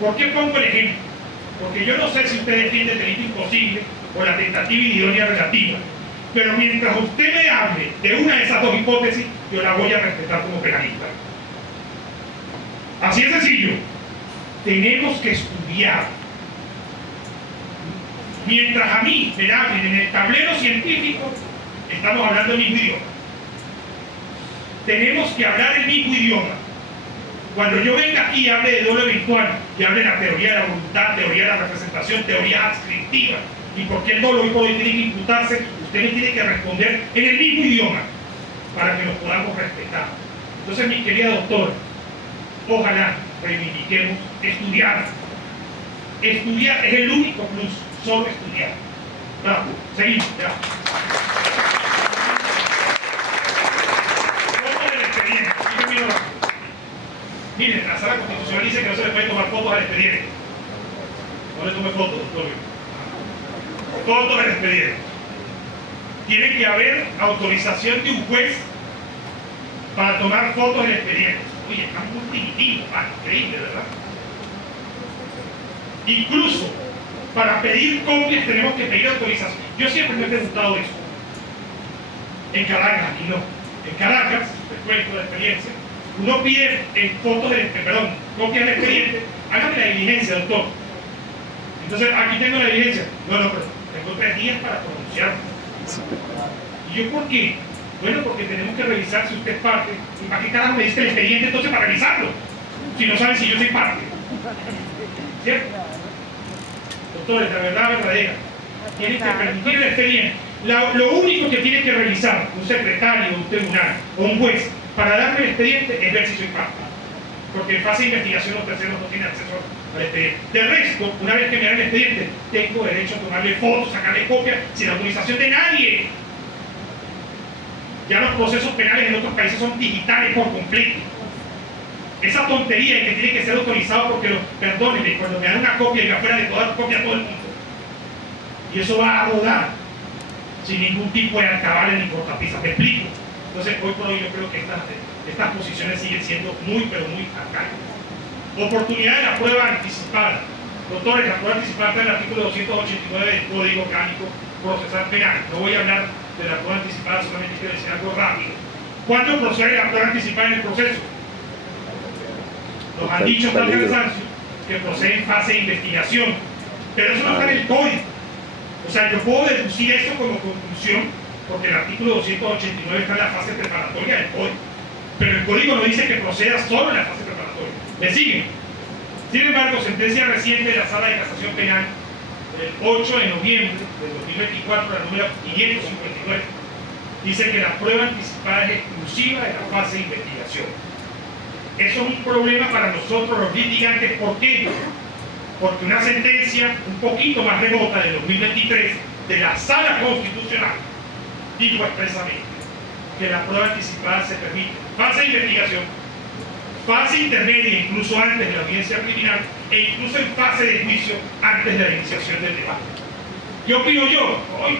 ¿Por qué pongo el ejemplo? Porque yo no sé si usted defiende el delito imposible o la tentativa idónea relativa, pero mientras usted me hable de una de esas dos hipótesis, yo la voy a respetar como penalista. Así de sencillo. Tenemos que estudiar. Mientras a mí me hablen en el tablero científico, estamos hablando el mismo idioma. Tenemos que hablar el mismo idioma. Cuando yo venga aquí y hable de doble virtual, y hable de la teoría de la voluntad, teoría de la representación, teoría adscriptiva, y por qué el doble virtual tiene que imputarse, usted me tiene que responder en el mismo idioma, para que nos podamos respetar. Entonces, mi querida doctora, ojalá reivindiquemos estudiar. Estudiar es el único plus, solo estudiar. Bravo, seguimos, ya. Fotos del expediente. Miren, la sala constitucional dice que no se le puede tomar fotos al expediente. No le tome fotos, doctor. Fotos del expediente. Tiene que haber autorización de un juez para tomar fotos del expediente. Oye, está muy primitivo, increíble, ¿verdad? Incluso para pedir copias tenemos que pedir autorización. Yo siempre me he preguntado eso. En Caracas, aquí no. En Caracas, les cuento la experiencia, uno pide fotos copias del expediente. Hágame la diligencia, doctor. Entonces, aquí tengo la diligencia. No, pero tengo 3 días para pronunciarme. ¿Y yo por qué? Bueno, porque tenemos que revisar si usted es parte. ¿Y para qué carajo me dice el expediente entonces para revisarlo? Si no saben si yo soy parte. ¿Cierto? Doctores, la verdad verdadera. Tienen que permitir el expediente. Lo único que tiene que revisar un secretario de un tribunal o un juez para darme el expediente es ver si soy parte. Porque en fase de investigación los terceros no tienen acceso al expediente. De resto, una vez que me dan el expediente, tengo derecho a tomarle fotos, sacarle copias sin autorización de nadie. Ya los procesos penales en otros países son digitales por completo. Esa tontería de que tiene que ser autorizado porque, perdónenme, cuando me dan una copia y me afuera de todas las copias todo el mundo. Y eso va a rodar sin ningún tipo de alcabales ni cortapisas. ¿Me explico? Entonces, hoy por hoy yo creo que estas posiciones siguen siendo muy, pero muy arcaicas. Oportunidad de la prueba anticipada. Doctores, la prueba anticipada está en el artículo 289 del Código Orgánico Procesal Penal. No voy a hablar de la prueba anticipada, solamente quiero decir algo rápido. ¿Cuándo procede la prueba anticipada en el proceso? Nos han dicho tal cansancio que procede en fase de investigación, pero eso no está en el código. O sea, yo puedo deducir eso como conclusión porque el artículo 289 está en la fase preparatoria del código, pero el código no dice que proceda solo en la fase preparatoria. ¿Me siguen? Sin embargo, sentencia reciente de la Sala de Casación Penal el 8 de noviembre de 2024, la número 559, dice que la prueba anticipada es exclusiva de la fase de investigación. Eso es un problema para nosotros los litigantes. ¿Por qué? Porque una sentencia un poquito más remota de 2023 de la Sala Constitucional dijo expresamente que la prueba anticipada se permite fase de investigación, fase intermedia, incluso antes de la audiencia criminal, e incluso en fase de juicio antes de la iniciación del debate. ¿Qué opino yo? Hoy,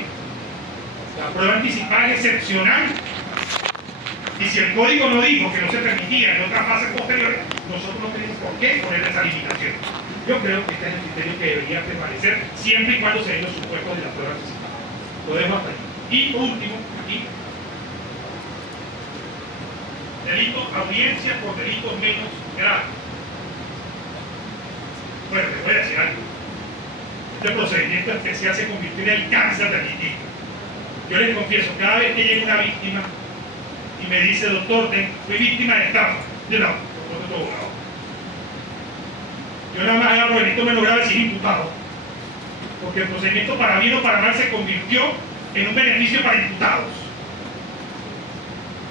la prueba anticipada es excepcional. Y si el código no dijo que no se permitía en otras fases posteriores, nosotros no tenemos por qué poner esa limitación. Yo creo que este es el criterio que debería prevalecer siempre y cuando se den los supuestos de la prueba anticipada. Lo dejo hasta aquí. Y por último, aquí, delito, audiencia por delitos menos graves. Bueno, les voy a decir algo. Este procedimiento especial se convirtió en el cáncer del litigio. Yo les confieso, cada vez que llega una víctima y me dice, doctor, fui víctima de estafa, yo no, por todo lado. Yo nada más agarro delito menos grave sin imputado, porque el procedimiento para bien o para mal se convirtió en un beneficio para imputados.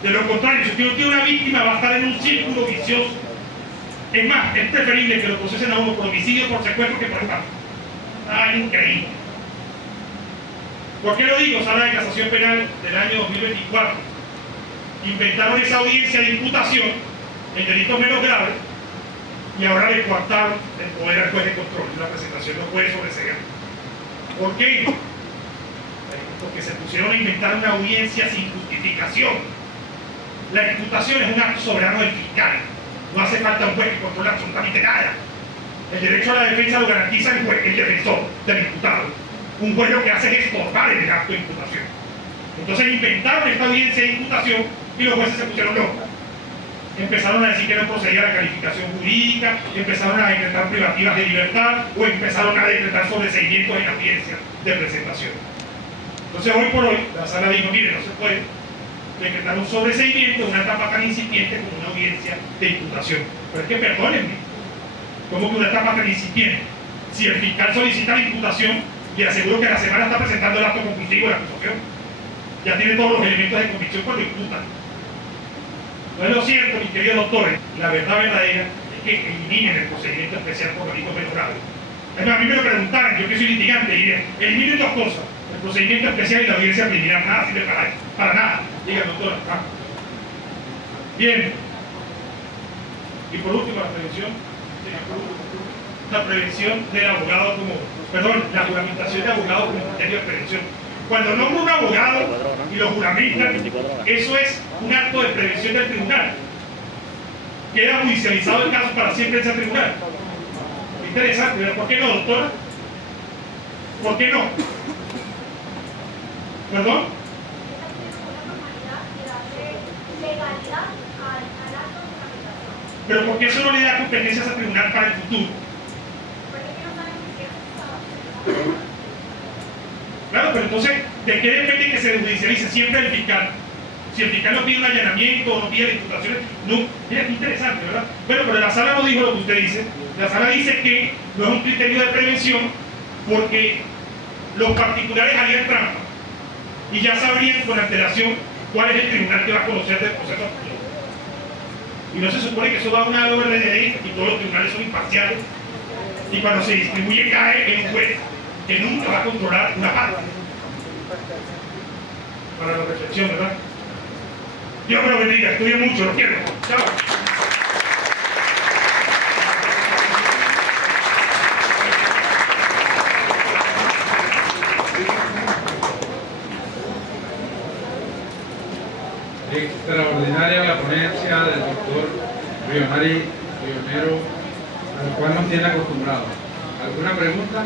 De lo contrario, si usted no tiene una víctima, va a estar en un círculo vicioso. Es más, es preferible que lo procesen a uno por homicidio, por secuestro, que por estafa. Ah, increíble. ¿Por qué lo digo? Sala de Casación Penal del año 2024. Inventaron esa audiencia de imputación en delitos menos graves y ahora le coartaron el poder al juez de control. La presentación no puede sobreseer. ¿Por qué? Porque se pusieron a inventar una audiencia sin justificación. La imputación es un acto soberano del fiscal. No hace falta un juez que controle absolutamente nada. El derecho a la defensa lo garantiza el juez, el defensor del imputado. Un juez lo que hace es estorbar el acto de imputación. Entonces inventaron esta audiencia de imputación y los jueces se pusieron locos. Empezaron a decir que no procedía la calificación jurídica, empezaron a decretar privativas de libertad o empezaron a decretar sobreseimientos en la audiencia de presentación. Entonces hoy por hoy la sala dijo, mire, no se puede decretar un sobreseimiento en una etapa tan incipiente como una audiencia de imputación. Pero es que perdónenme, ¿cómo que una etapa tan incipiente? Si el fiscal solicita la imputación, le aseguro que a la semana está presentando el acto conclusivo de la acusación. Ya tiene todos los elementos de convicción cuando imputan. No es lo cierto, mis queridos doctores, la verdad verdadera es que eliminen el procedimiento especial por delitos menos graves. A mí me lo preguntaron, yo que soy litigante, y diría, eliminen dos cosas, el procedimiento especial y la audiencia preliminar, nada sirve para nada. Diga, doctora. Bien. Y por último, la prevención del abogado la juramentación de abogado como criterio de prevención. Cuando nombra un abogado y lo juramentan, eso es un acto de prevención del tribunal. Queda judicializado el caso para siempre en ese tribunal. Interesante, ¿verdad? ¿Por qué no, doctora? ¿Por qué no? ¿Perdón? Pero ¿por qué eso no le da competencias al tribunal para el futuro? Claro, pero entonces, ¿de qué depende que se judicialice siempre el fiscal? Si el fiscal no pide un allanamiento o no pide imputaciones, no. Mira, qué interesante, ¿verdad? Bueno, pero la sala no dijo lo que usted dice. La sala dice que no es un criterio de prevención porque los particulares harían trampa y ya sabrían con antelación cuál es el tribunal que va a conocer del proceso futuro. Y no se supone que eso va a una orden de ley y todos los tribunales son imparciales. Y cuando se distribuye cae en un juez que nunca va a controlar una parte. Para la reflexión, ¿verdad? Dios me lo bendiga, estudien mucho, los quiero. Chao. Extraordinaria la ponencia del doctor Rionari Rionero, al cual nos tiene acostumbrados. ¿Alguna pregunta?